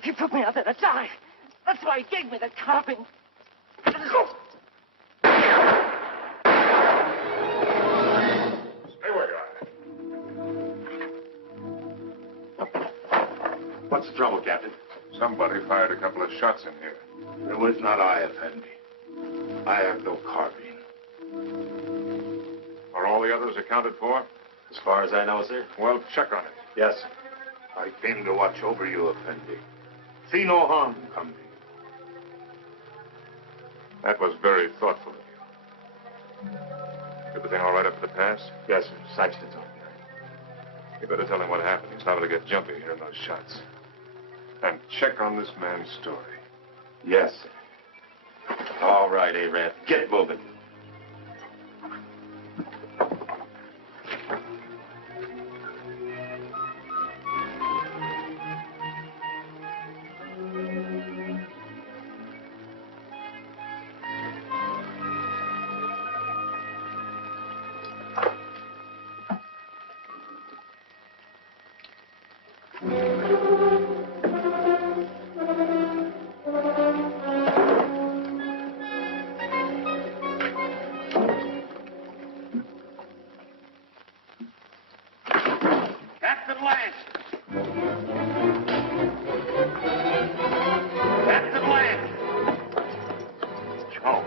He put me out there to die. That's why he gave me the carving. Stay where you are. What's the trouble, Captain? Somebody fired a couple of shots in here. It was not I, Effendi. I have no carbine. Are all the others accounted for? As far as I know, sir. Well, check on it. Yes, sir. I came to watch over you, Effendi. See no harm come to you. That was very thoughtful of you. Everything all right up at the pass? Yes, sir. Saxton's on there. You better tell him what happened. He's liable to get jumpy hearing those shots. And check on this man's story. Yes, sir. All right, Arab. Get moving. Captain Lance! Captain Lance! Joe.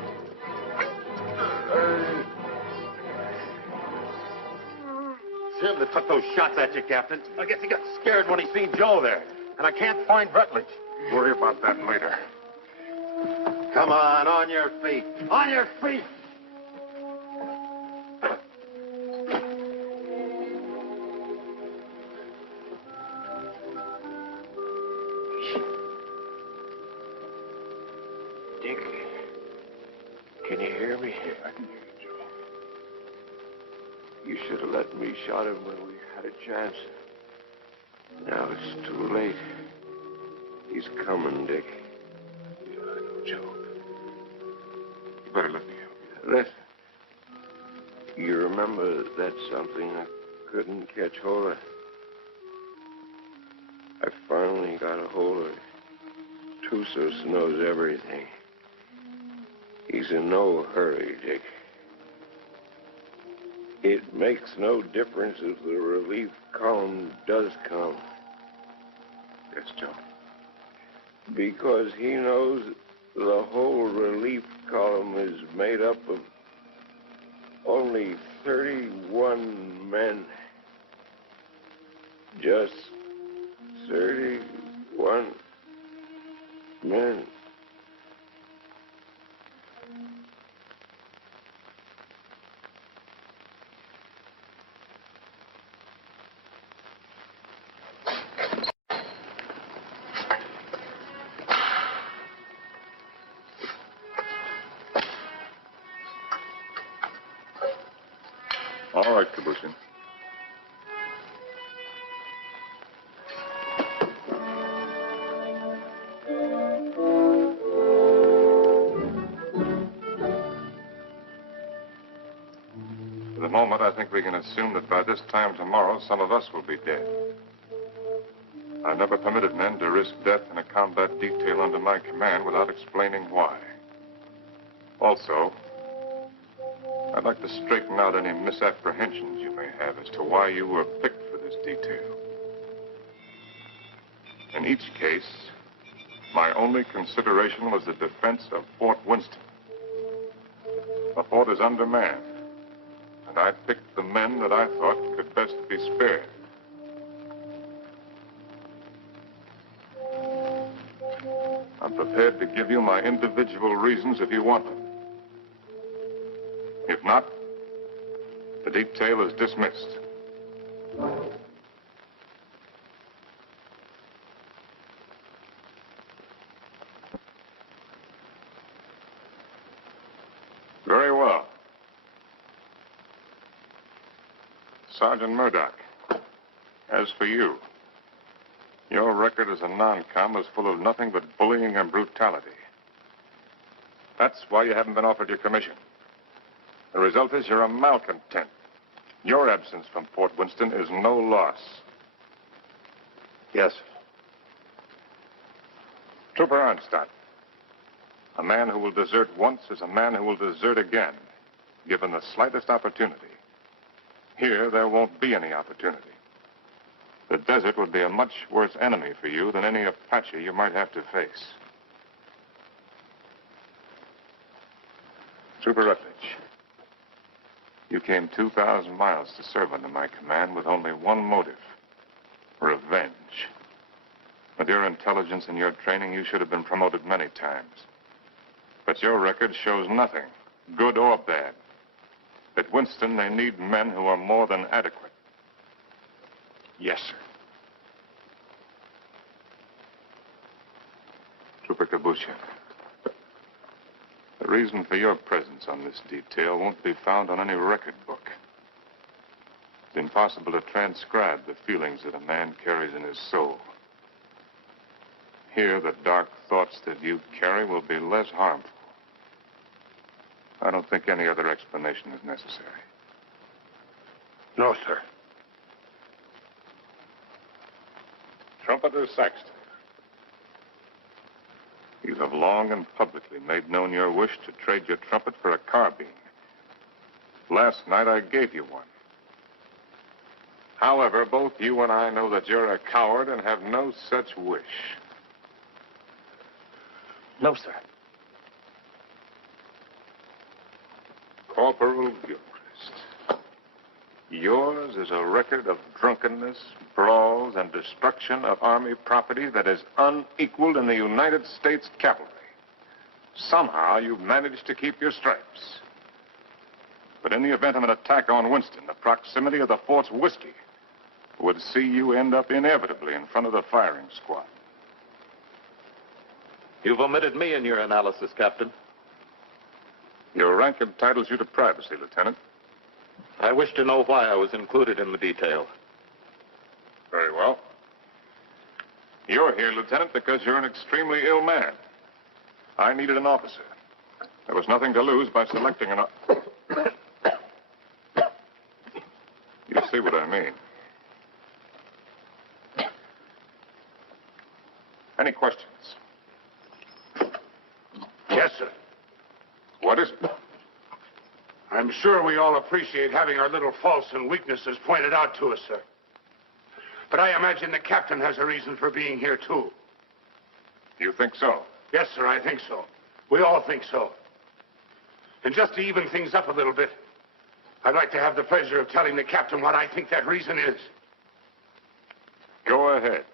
Him that took those shots at you, Captain. I guess he got scared when he seen Joe there. And I can't find Rutledge. Worry about that later. Come on your feet. On your feet! Dick, can you hear me? I can hear you, Joe. You should have let me shot him when we had a chance. Now it's too late. He's coming, Dick. Yeah, I know, Joe. You better let me help you. Listen. You remember that something I couldn't catch hold of? I finally got a hold of it. Tussos knows everything. He's in no hurry, Dick. It makes no difference if the relief column does come. Yes, Joe. Because he knows the whole relief column is made up of only 31 men. Just 31 men. All right, Kabushin. For the moment, I think we can assume that by this time tomorrow, some of us will be dead. I've never permitted men to risk death in a combat detail under my command without explaining why. Also, I'd like to straighten out any misapprehensions you may have as to why you were picked for this detail. In each case, my only consideration was the defense of Fort Winston. The fort is undermanned, and I picked the men that I thought could best be spared. I'm prepared to give you my individual reasons if you want them. If not, the detail is dismissed. Very well. Sergeant Murdoch, as for you, your record as a non-com is full of nothing but bullying and brutality. That's why you haven't been offered your commission. The result is you're a malcontent. Your absence from Fort Winston is no loss. Yes. Trooper Arnstadt, a man who will desert once is a man who will desert again, given the slightest opportunity. Here, there won't be any opportunity. The desert would be a much worse enemy for you than any Apache you might have to face. Trooper Rutledge, you came 2,000 miles to serve under my command with only one motive: revenge. With your intelligence and your training, you should have been promoted many times. But your record shows nothing, good or bad. At Winston, they need men who are more than adequate. Yes, sir. Trooper Kabusha, the reason for your presence on this detail won't be found on any record book. It's impossible to transcribe the feelings that a man carries in his soul. Here, the dark thoughts that you carry will be less harmful. I don't think any other explanation is necessary. No, sir. Trumpeter Saxton, you have long and publicly made known your wish to trade your trumpet for a carbine. Last night, I gave you one. However, both you and I know that you're a coward and have no such wish. No, sir. Corporal Gilchrist, yours is a record of drunkenness, brawls, and destruction of Army property that is unequaled in the United States cavalry. Somehow, you've managed to keep your stripes. But in the event of an attack on Winston, the proximity of the fort's whiskey would see you end up inevitably in front of the firing squad. You've omitted me in your analysis, Captain. Your rank entitles you to privacy, Lieutenant. I wish to know why I was included in the detail. Very well. You're here, Lieutenant, because you're an extremely ill man. I needed an officer. There was nothing to lose by selecting an... You see what I mean. Any questions? Yes, sir. What is it? I'm sure we all appreciate having our little faults and weaknesses pointed out to us, sir. But I imagine the captain has a reason for being here, too. You think so? Yes, sir, I think so. We all think so. And just to even things up a little bit, I'd like to have the pleasure of telling the captain what I think that reason is. Go ahead.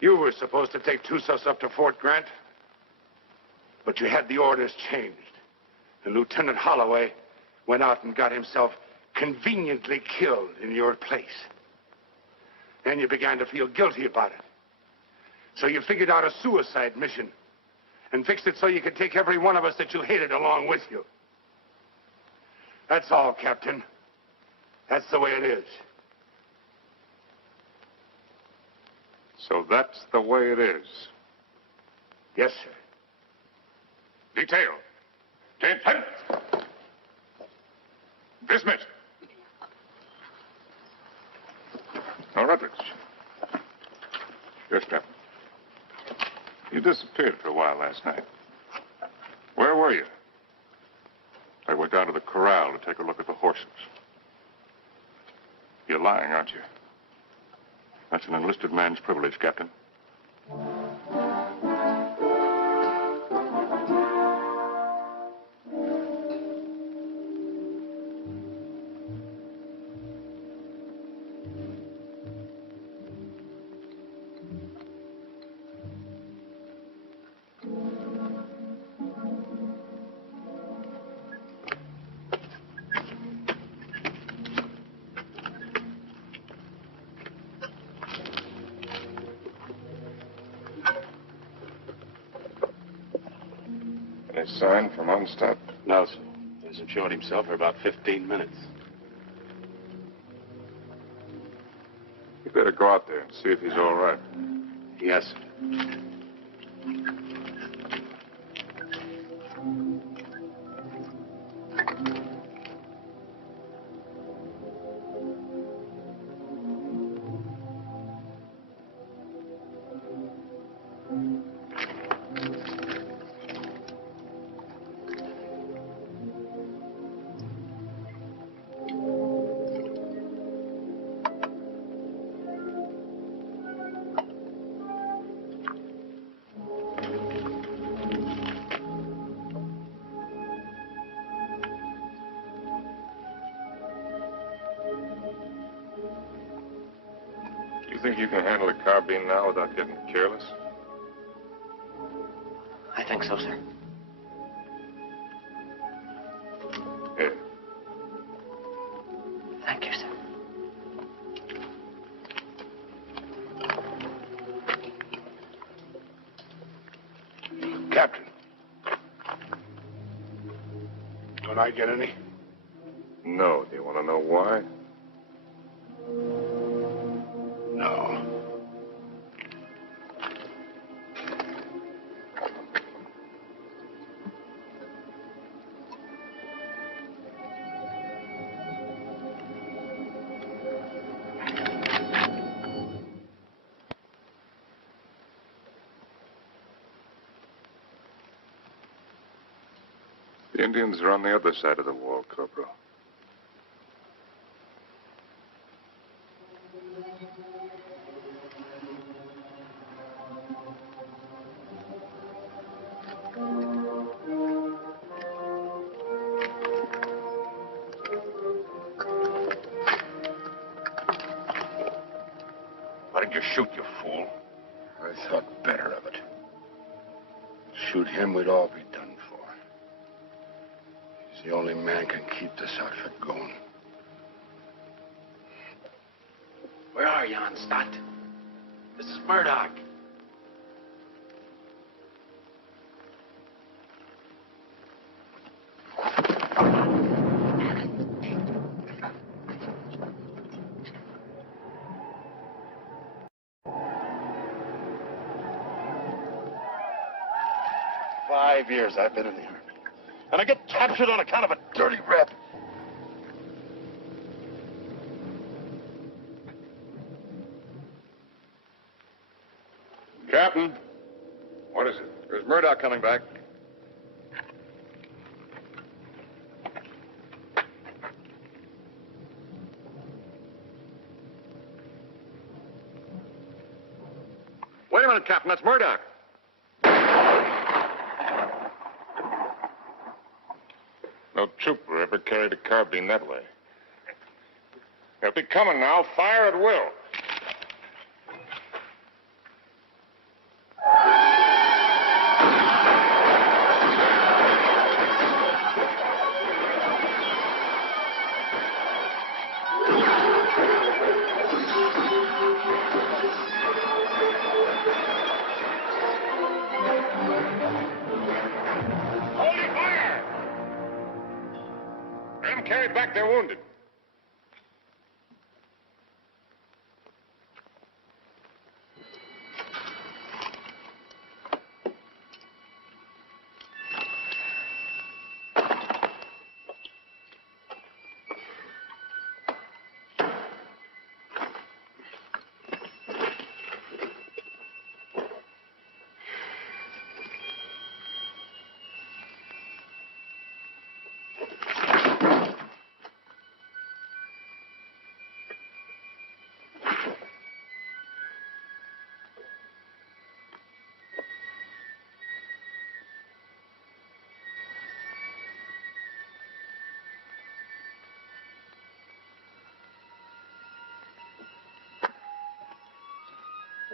You were supposed to take Tussos up to Fort Grant, but you had the orders changed. And Lieutenant Holloway went out and got himself conveniently killed in your place. Then you began to feel guilty about it. So you figured out a suicide mission and fixed it so you could take every one of us that you hated along with you. That's all, Captain. That's the way it is. So that's the way it is. Yes, sir. Detail. Ten. Dismissed. Now, Rutledge. Yes, Captain. You disappeared for a while last night. Where were you? I went down to the corral to take a look at the horses. You're lying, aren't you? That's an enlisted man's privilege, Captain. sign from Onstadt? No, sir. He hasn't showed himself for about 15 minutes. You better go out there and see if he's all right. Yes, sir. You think you can handle a carbine now without getting careless? I think so, sir. Here. Thank you, sir. Captain. Don't I get any? No. Do you want to know why? No. The Indians are on the other side of the wall, Corporal. Why did you shoot, you fool? I thought better of it. Shoot him, we'd all be done for. He's the only man can keep this outfit going. Where are you, Onstadt? This is Murdoch. "5 years I've been in the Army. And I get captured on account of a dirty rep. Captain, what is it? There's Murdoch coming back. Wait a minute, Captain. That's Murdoch. No trooper ever carried a carbine that way. They'll be coming now. Fire at will. Hold your fire! Them carried back their wounded.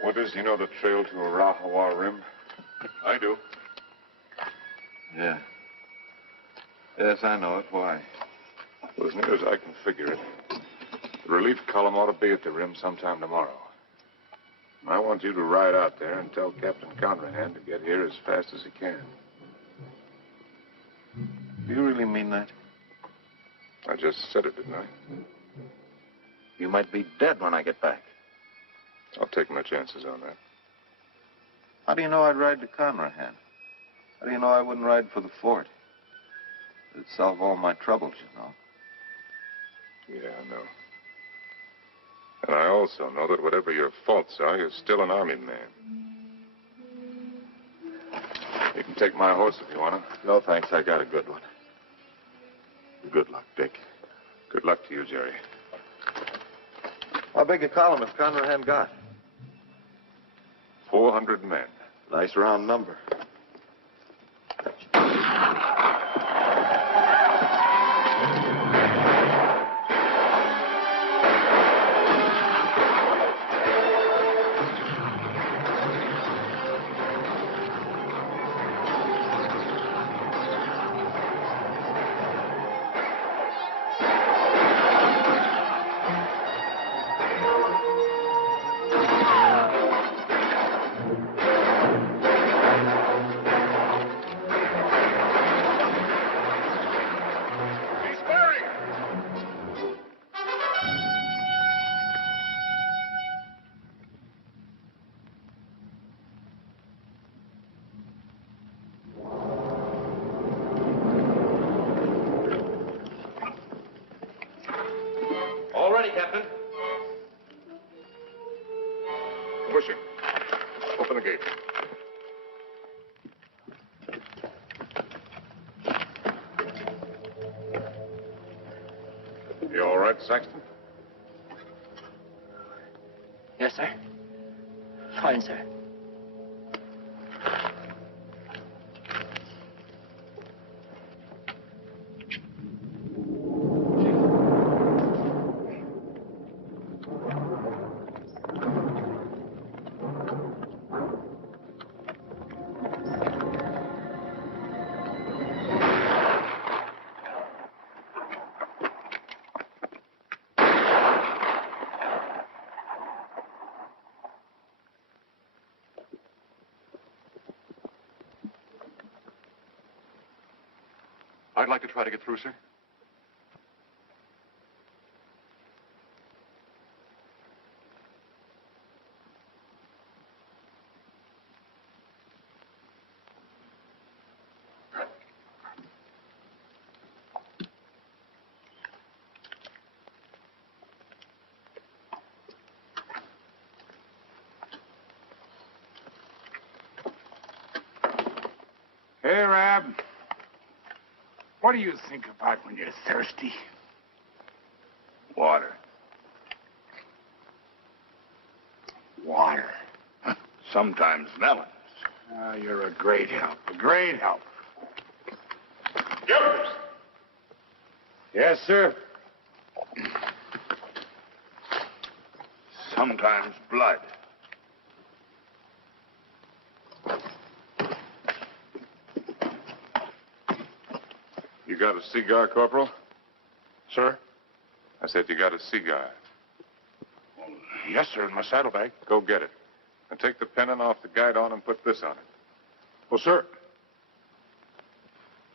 Winters, you know the trail to Arahawa Rim? I do. Yeah. Yes, I know it. Why? Well, as near as I can figure it, the relief column ought to be at the rim sometime tomorrow. I want you to ride out there and tell Captain Conrahan to get here as fast as he can. Do you really mean that? I just said it, didn't I? You might be dead when I get back. I'll take my chances on that. How do you know I'd ride to Conrahan? How do you know I wouldn't ride for the fort? It'd solve all my troubles, you know. Yeah, I know. And I also know that whatever your faults are, you're still an army man. You can take my horse if you want to. No, thanks. I got a good one. Good luck, Dick. Good luck to you, Jerry. How big a column has Conrahan got? 400 men. Nice round number. Captain. Bushy, open the gate. You all right, Saxton? Yes, sir. Fine, sir. I'd like to try to get through, sir. Hey, Rab. What do you think about when you're thirsty? Water. Water. Sometimes melons. You're a great help. A great help. Yours. Yes, sir. Sometimes blood. You got a cigar, Corporal? Sir? I said you got a cigar. Well, yes, sir, in my saddlebag. Go get it. And take the pennant off the guide on and put this on it. Well, sir,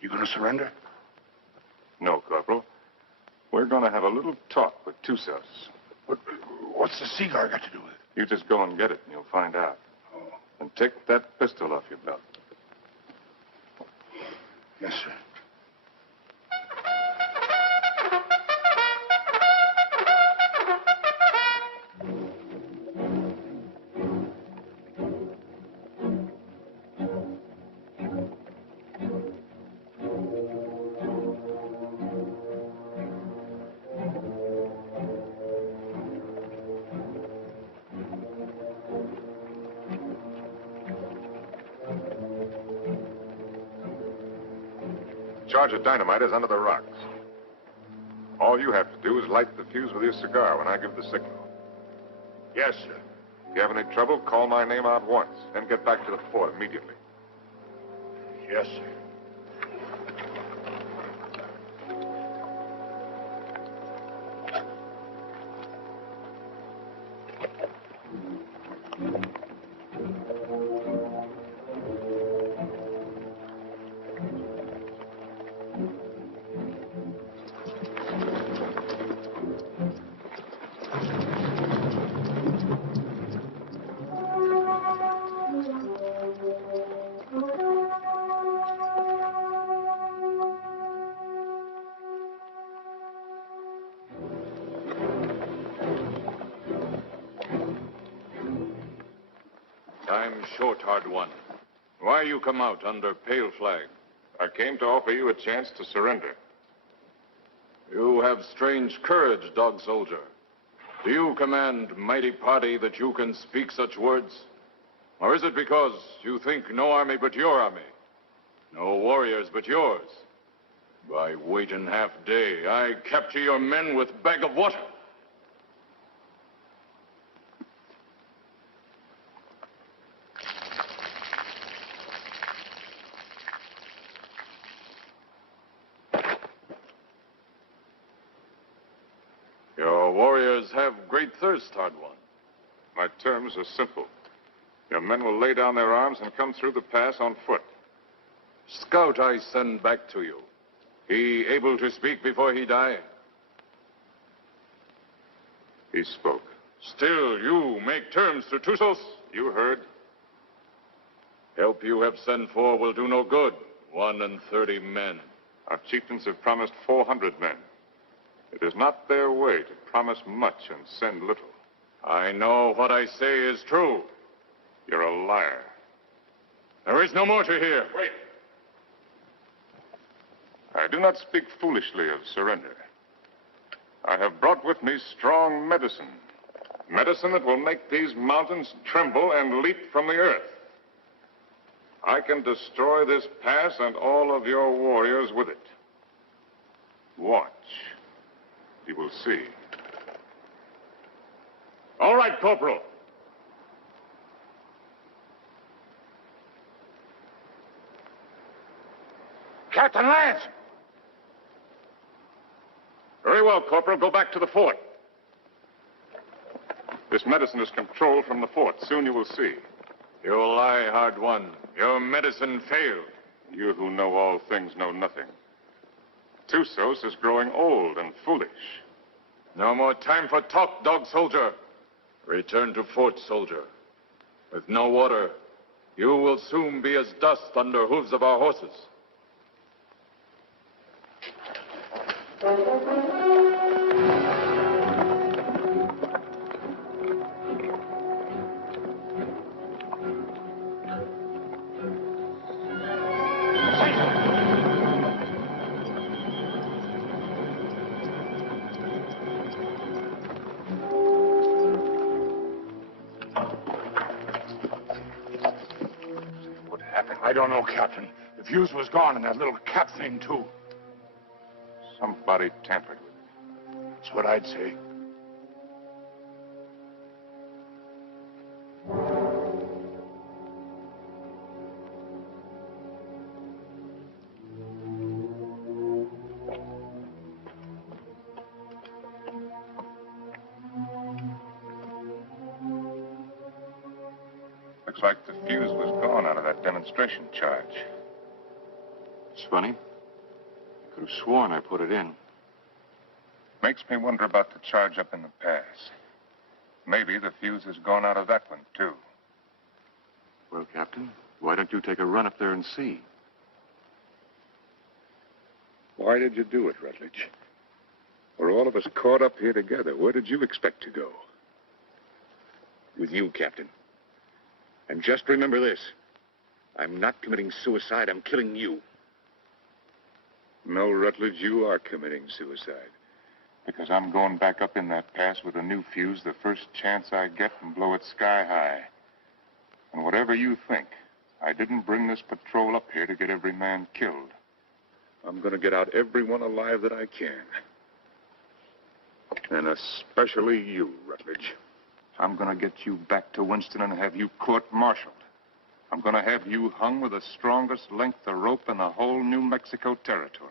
you gonna surrender? No, Corporal. We're gonna have a little talk with Tussos. What's the cigar got to do with it? You just go and get it and you'll find out. Oh. And take that pistol off your belt. Yes, sir. Charge of dynamite is under the rocks. All you have to do is light the fuse with your cigar when I give the signal. Yes, sir. If you have any trouble, call my name out once, then get back to the fort immediately. Yes, sir. I'm Short Hard One. Why you come out under pale flag? I came to offer you a chance to surrender. You have strange courage, dog soldier. Do you command mighty party that you can speak such words? Or is it because you think no army but your army? No warriors but yours? By waiting half day, I capture your men with bag of water. Your warriors have great thirst, Hard One. My terms are simple. Your men will lay down their arms and come through the pass on foot. Scout I send back to you. He able to speak before he die? He spoke. Still, you make terms to Tusos? You heard. Help you have sent for will do no good. 31 men. Our chieftains have promised 400 men. It is not their way to promise much and send little. I know what I say is true. You're a liar. There is no more to hear. Wait. I do not speak foolishly of surrender. I have brought with me strong medicine. Medicine that will make these mountains tremble and leap from the earth. I can destroy this pass and all of your warriors with it. Watch. You will see. All right, Corporal. Captain Lance! Very well, Corporal. Go back to the fort. This medicine is controlled from the fort. Soon you will see. You lie, Hard One. Your medicine failed. You who know all things know nothing. Tusos is growing old and foolish. No more time for talk, dog soldier. Return to fort, soldier. With no water, you will soon be as dust under hooves of our horses. I don't know, Captain. The fuse was gone and that little cap thing, too. Somebody tampered with it. That's what I'd say. Looks like the fuse was gone out of that demonstration charge. It's funny. I could have sworn I put it in. Makes me wonder about the charge up in the pass. Maybe the fuse has gone out of that one, too. Well, Captain, why don't you take a run up there and see? Why did you do it, Rutledge? We're all of us caught up here together. Where did you expect to go? With you, Captain. And just remember this. I'm not committing suicide. I'm killing you. No, Rutledge, you are committing suicide. Because I'm going back up in that pass with a new fuse the first chance I get and blow it sky high. And whatever you think, I didn't bring this patrol up here to get every man killed. I'm going to get out everyone alive that I can. And especially you, Rutledge. I'm going to get you back to Winston and have you court-martialed. I'm going to have you hung with the strongest length of rope in the whole New Mexico territory.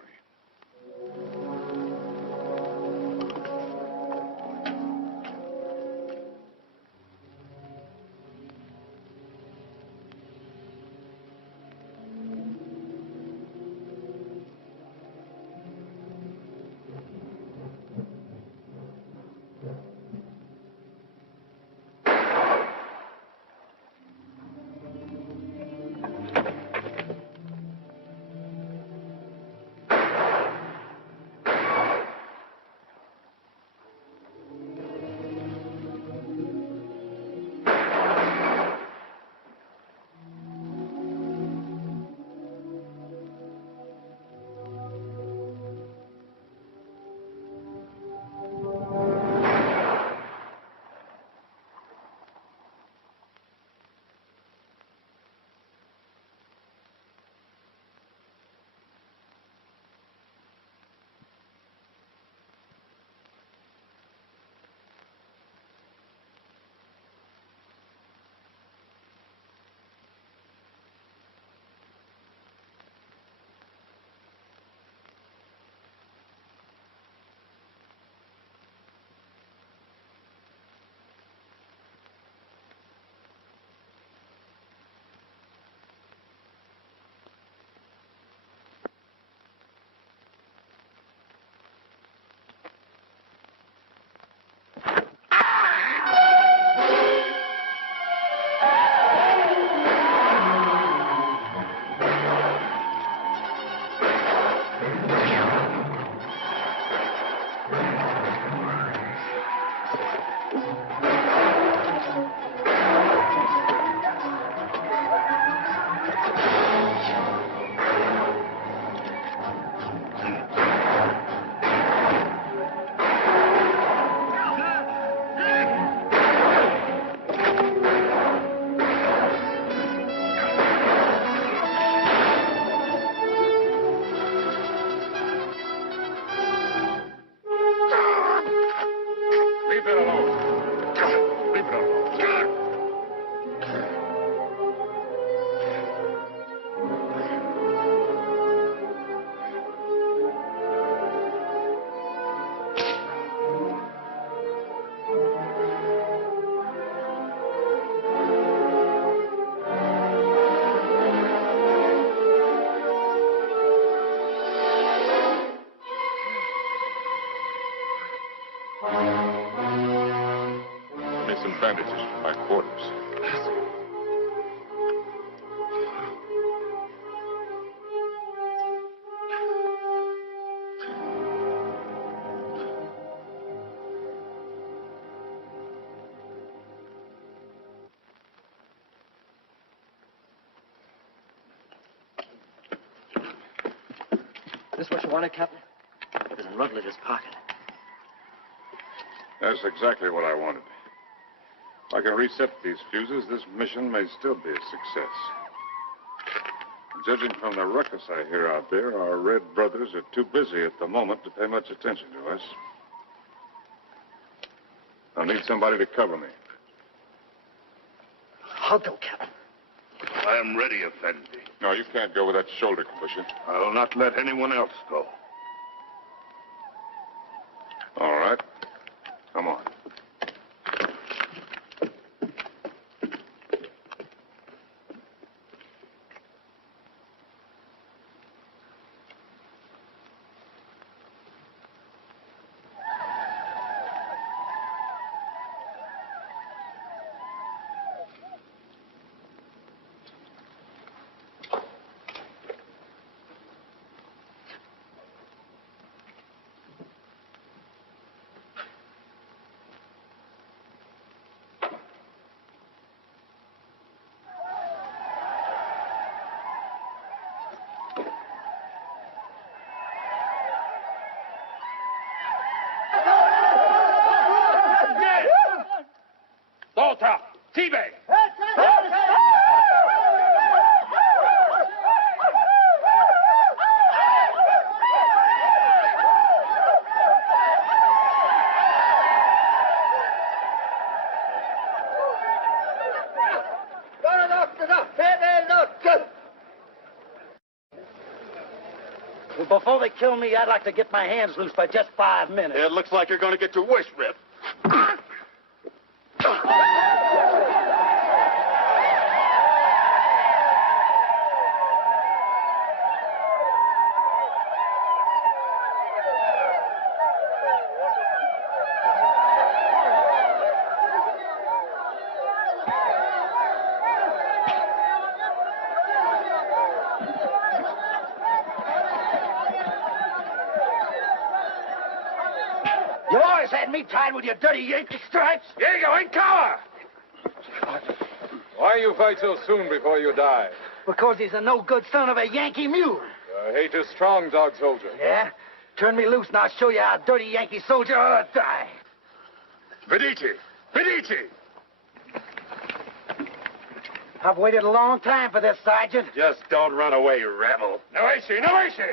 Give me some bandages for my quarters. This what you wanted, Captain? There's a Rutledge's pocket. That's exactly what I wanted. If I can reset these fuses, this mission may still be a success. Judging from the ruckus I hear out there, our Red brothers are too busy at the moment to pay much attention to us. I'll need somebody to cover me. I'll go, Captain. I am ready, Effendi. No, you can't go with that shoulder condition. I will not let anyone else go. All right. Come on. Volta! Tibe! Before they kill me, I'd like to get my hands loose for just 5 minutes. It looks like you're going to get your wish ripped. You always had me tied with your dirty Yankee stripes. Diego, in cover! Why you fight so soon before you die? Because he's a no-good son of a Yankee mule. Your hate is strong, dog soldier. Yeah? Turn me loose and I'll show you how a dirty Yankee soldier ought to die. Medici! Medici! I've waited a long time for this, Sergeant. Just don't run away, you rebel. No issue, no issue!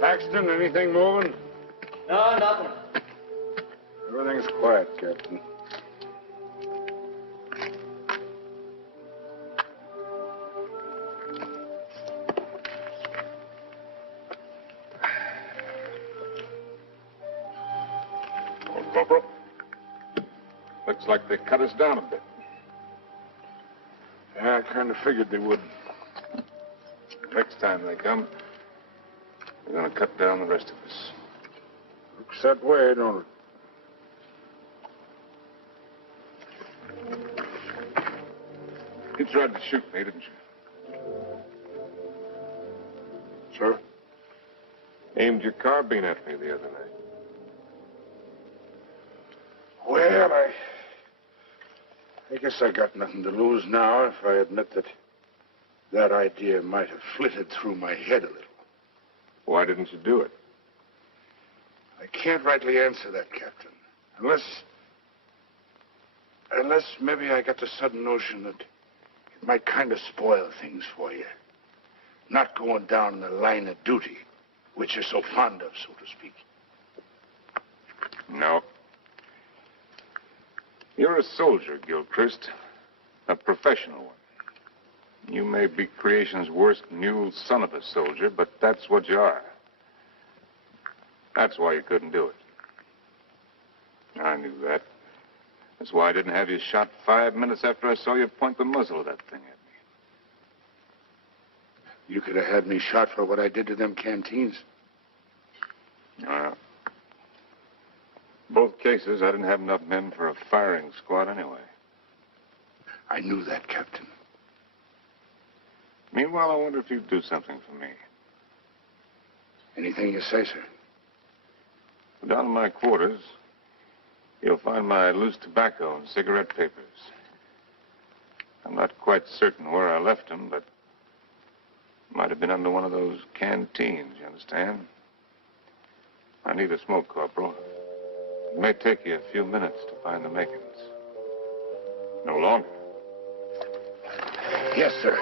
Saxton, anything moving? No, nothing. Everything's quiet, Captain. Oh, Corporal. Looks like they cut us down a bit. Yeah, I kind of figured they would. Next time they come, they're going to cut down the rest of us. Looks that way, don't it? You tried to shoot me, didn't you? Sir? Aimed your carbine at me the other night. Well, I guess I got nothing to lose now if I admit that idea might have flitted through my head a little. Why didn't you do it? I can't rightly answer that, Captain. Unless maybe I got the sudden notion that it might kind of spoil things for you. Not going down in the line of duty, which you're so fond of, so to speak. No. You're a soldier, Gilchrist. A professional one. You may be creation's worst mule son of a soldier, but that's what you are. That's why you couldn't do it. I knew that. That's why I didn't have you shot 5 minutes after I saw you point the muzzle of that thing at me. You could have had me shot for what I did to them canteens. Both cases, I didn't have enough men for a firing squad anyway. I knew that, Captain. Meanwhile, I wonder if you'd do something for me. Anything you say, sir. Down in my quarters, you'll find my loose tobacco and cigarette papers. I'm not quite certain where I left them, but it might have been under one of those canteens, you understand? I need a smoke, Corporal. It may take you a few minutes to find the makings. No longer. Yes, sir.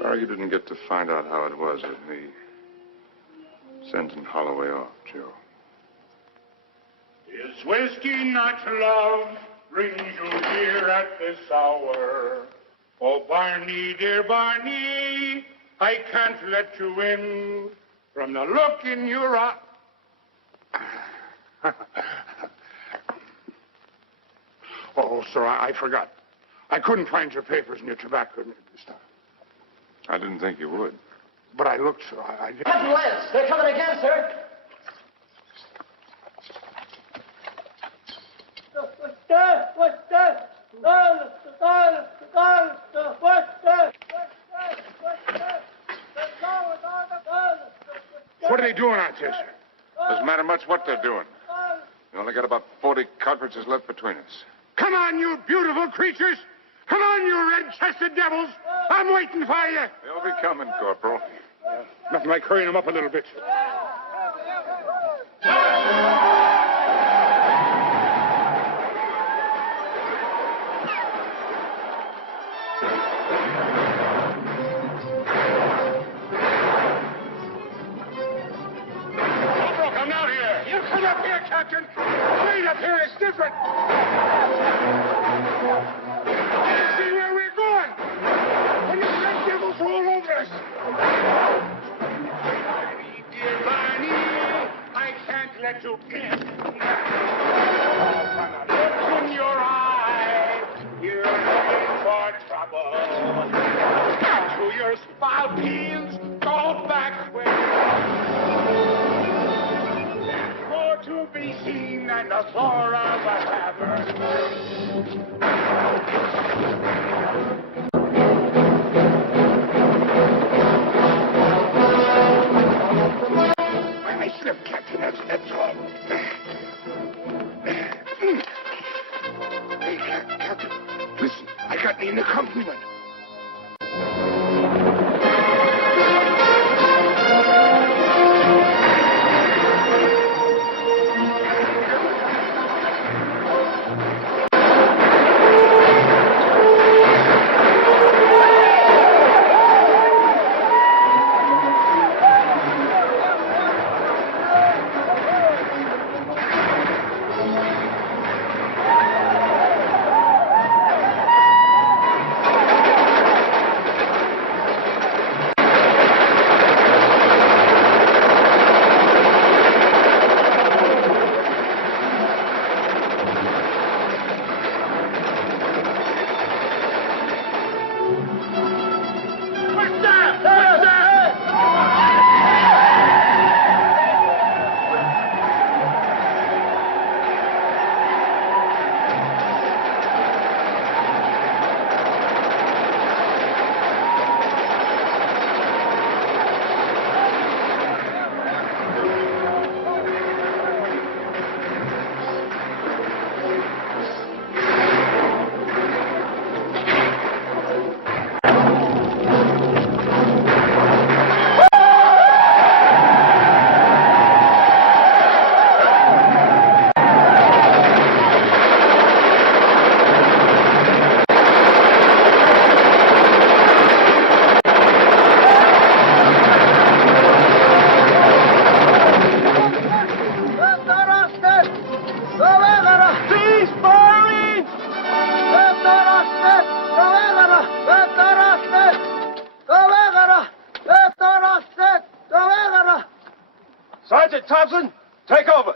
Sorry you didn't get to find out how it was with me sending Holloway off, Joe. Is whiskey not love brings you here at this hour? Oh, Barney, dear Barney, I can't let you in from the look in your eye. Oh, sir, I forgot. I couldn't find your papers and your tobacco this time. I didn't think you would. But I looked, sir. Captain Lance, they're coming again, sir. What are they doing out there, sir? Doesn't matter much what they're doing. We only got about 40 cartridges left between us. Come on, you beautiful creatures! Come on, you red-chested devils! I'm waiting for you! They'll be coming, Corporal. Nothing like hurrying them up a little bit. Corporal, come down here! You come up here, Captain! Straight up here, it's different! See where we're going! When these red devils roll over us! Barney, dear Barney, I can't let you in. From the look in your eye, you're looking for trouble. To your spalpeens, go back where more to be seen than the floor of a tavern. I slipped, Captain. That's all. Sergeant Thompson, take over.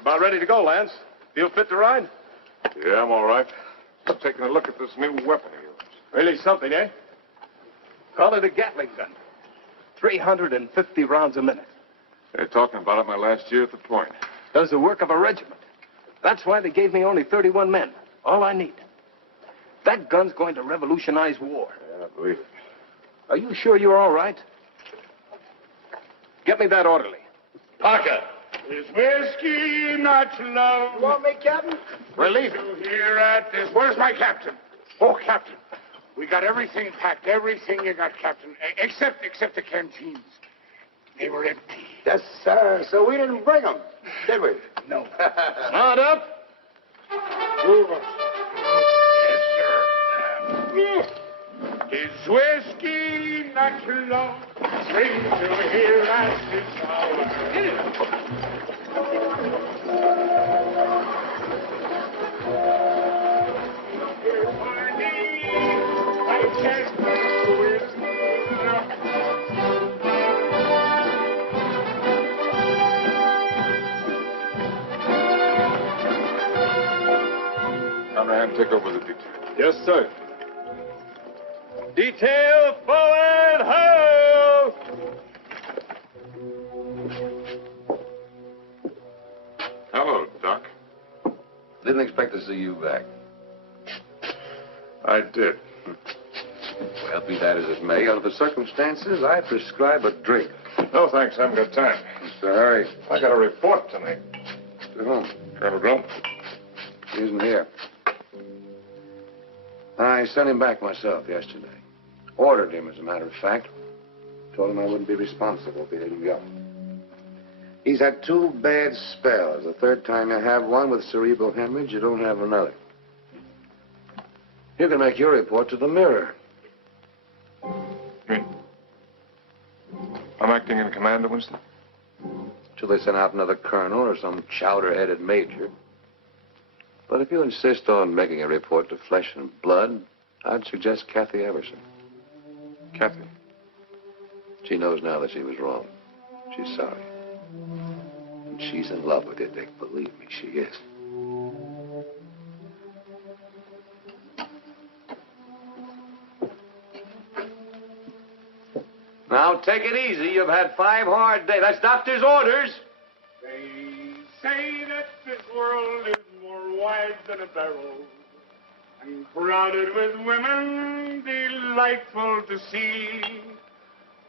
About ready to go, Lance. Feel fit to ride? Yeah, I'm all right. Just taking a look at this new weapon of yours. Really something, eh? Call it a Gatling gun. 350 rounds a minute. They're talking about it my last year at the point. Does the work of a regiment. That's why they gave me only 31 men. All I need. That gun's going to revolutionize war. Yeah, I believe it. Are you sure you're all right? Get me that orderly. Parker. Is whiskey not love? You want me, Captain? We're leaving. Here at this. Where's my captain? Oh, Captain. We got everything packed. Everything you got, Captain. Except the canteens. They were empty. Yes, sir. So we didn't bring them, did we? No. Not up. Move us. Yes, sir. Is whiskey not love? Bring to here at this hour. Conrad, take over the detail. Yes, sir. Detail forward, ho! Hello, Doc. Didn't expect to see you back. I did. Well, be that as it may, under the circumstances, I prescribe a drink. No, thanks. I haven't got time. Mr. Harry. I got a report tonight. To whom? Colonel Grump. He isn't here. I sent him back myself yesterday. Ordered him, as a matter of fact. Told him I wouldn't be responsible if he didn't go. He's had 2 bad spells. The third time you have one with cerebral hemorrhage, you don't have another. You can make your report to the Mirror. I'm acting in command of Winston? Till they send out another colonel or some chowder-headed major. But if you insist on making a report to Flesh and Blood, I'd suggest Kathy Everson. Kathy? She knows now that she was wrong. She's sorry. And she's in love with you, Dick. Believe me, she is. Now, take it easy. You've had 5 hard days. That's doctor's orders. They say that this world is more wide than a barrel, and crowded with women delightful to see.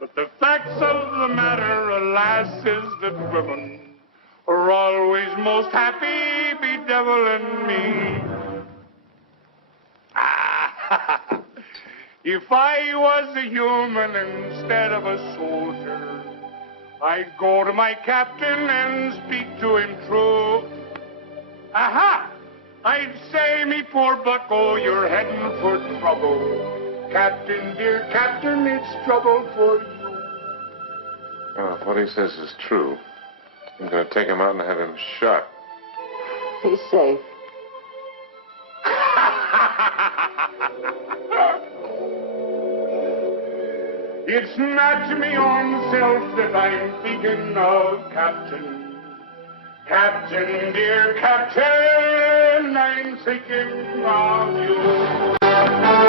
But the facts of the matter, alas, is that women are always most happy bedeviling me. If I was a human instead of a soldier, I'd go to my captain and speak to him true. Aha! I'd say, me poor bucko, you're heading for trouble. Captain, dear captain, it's trouble for you. Well, if what he says is true, I'm going to take him out and have him shot. He's safe. It's not me own self that I'm thinking of, Captain. Captain, dear Captain, I'm thinking of you.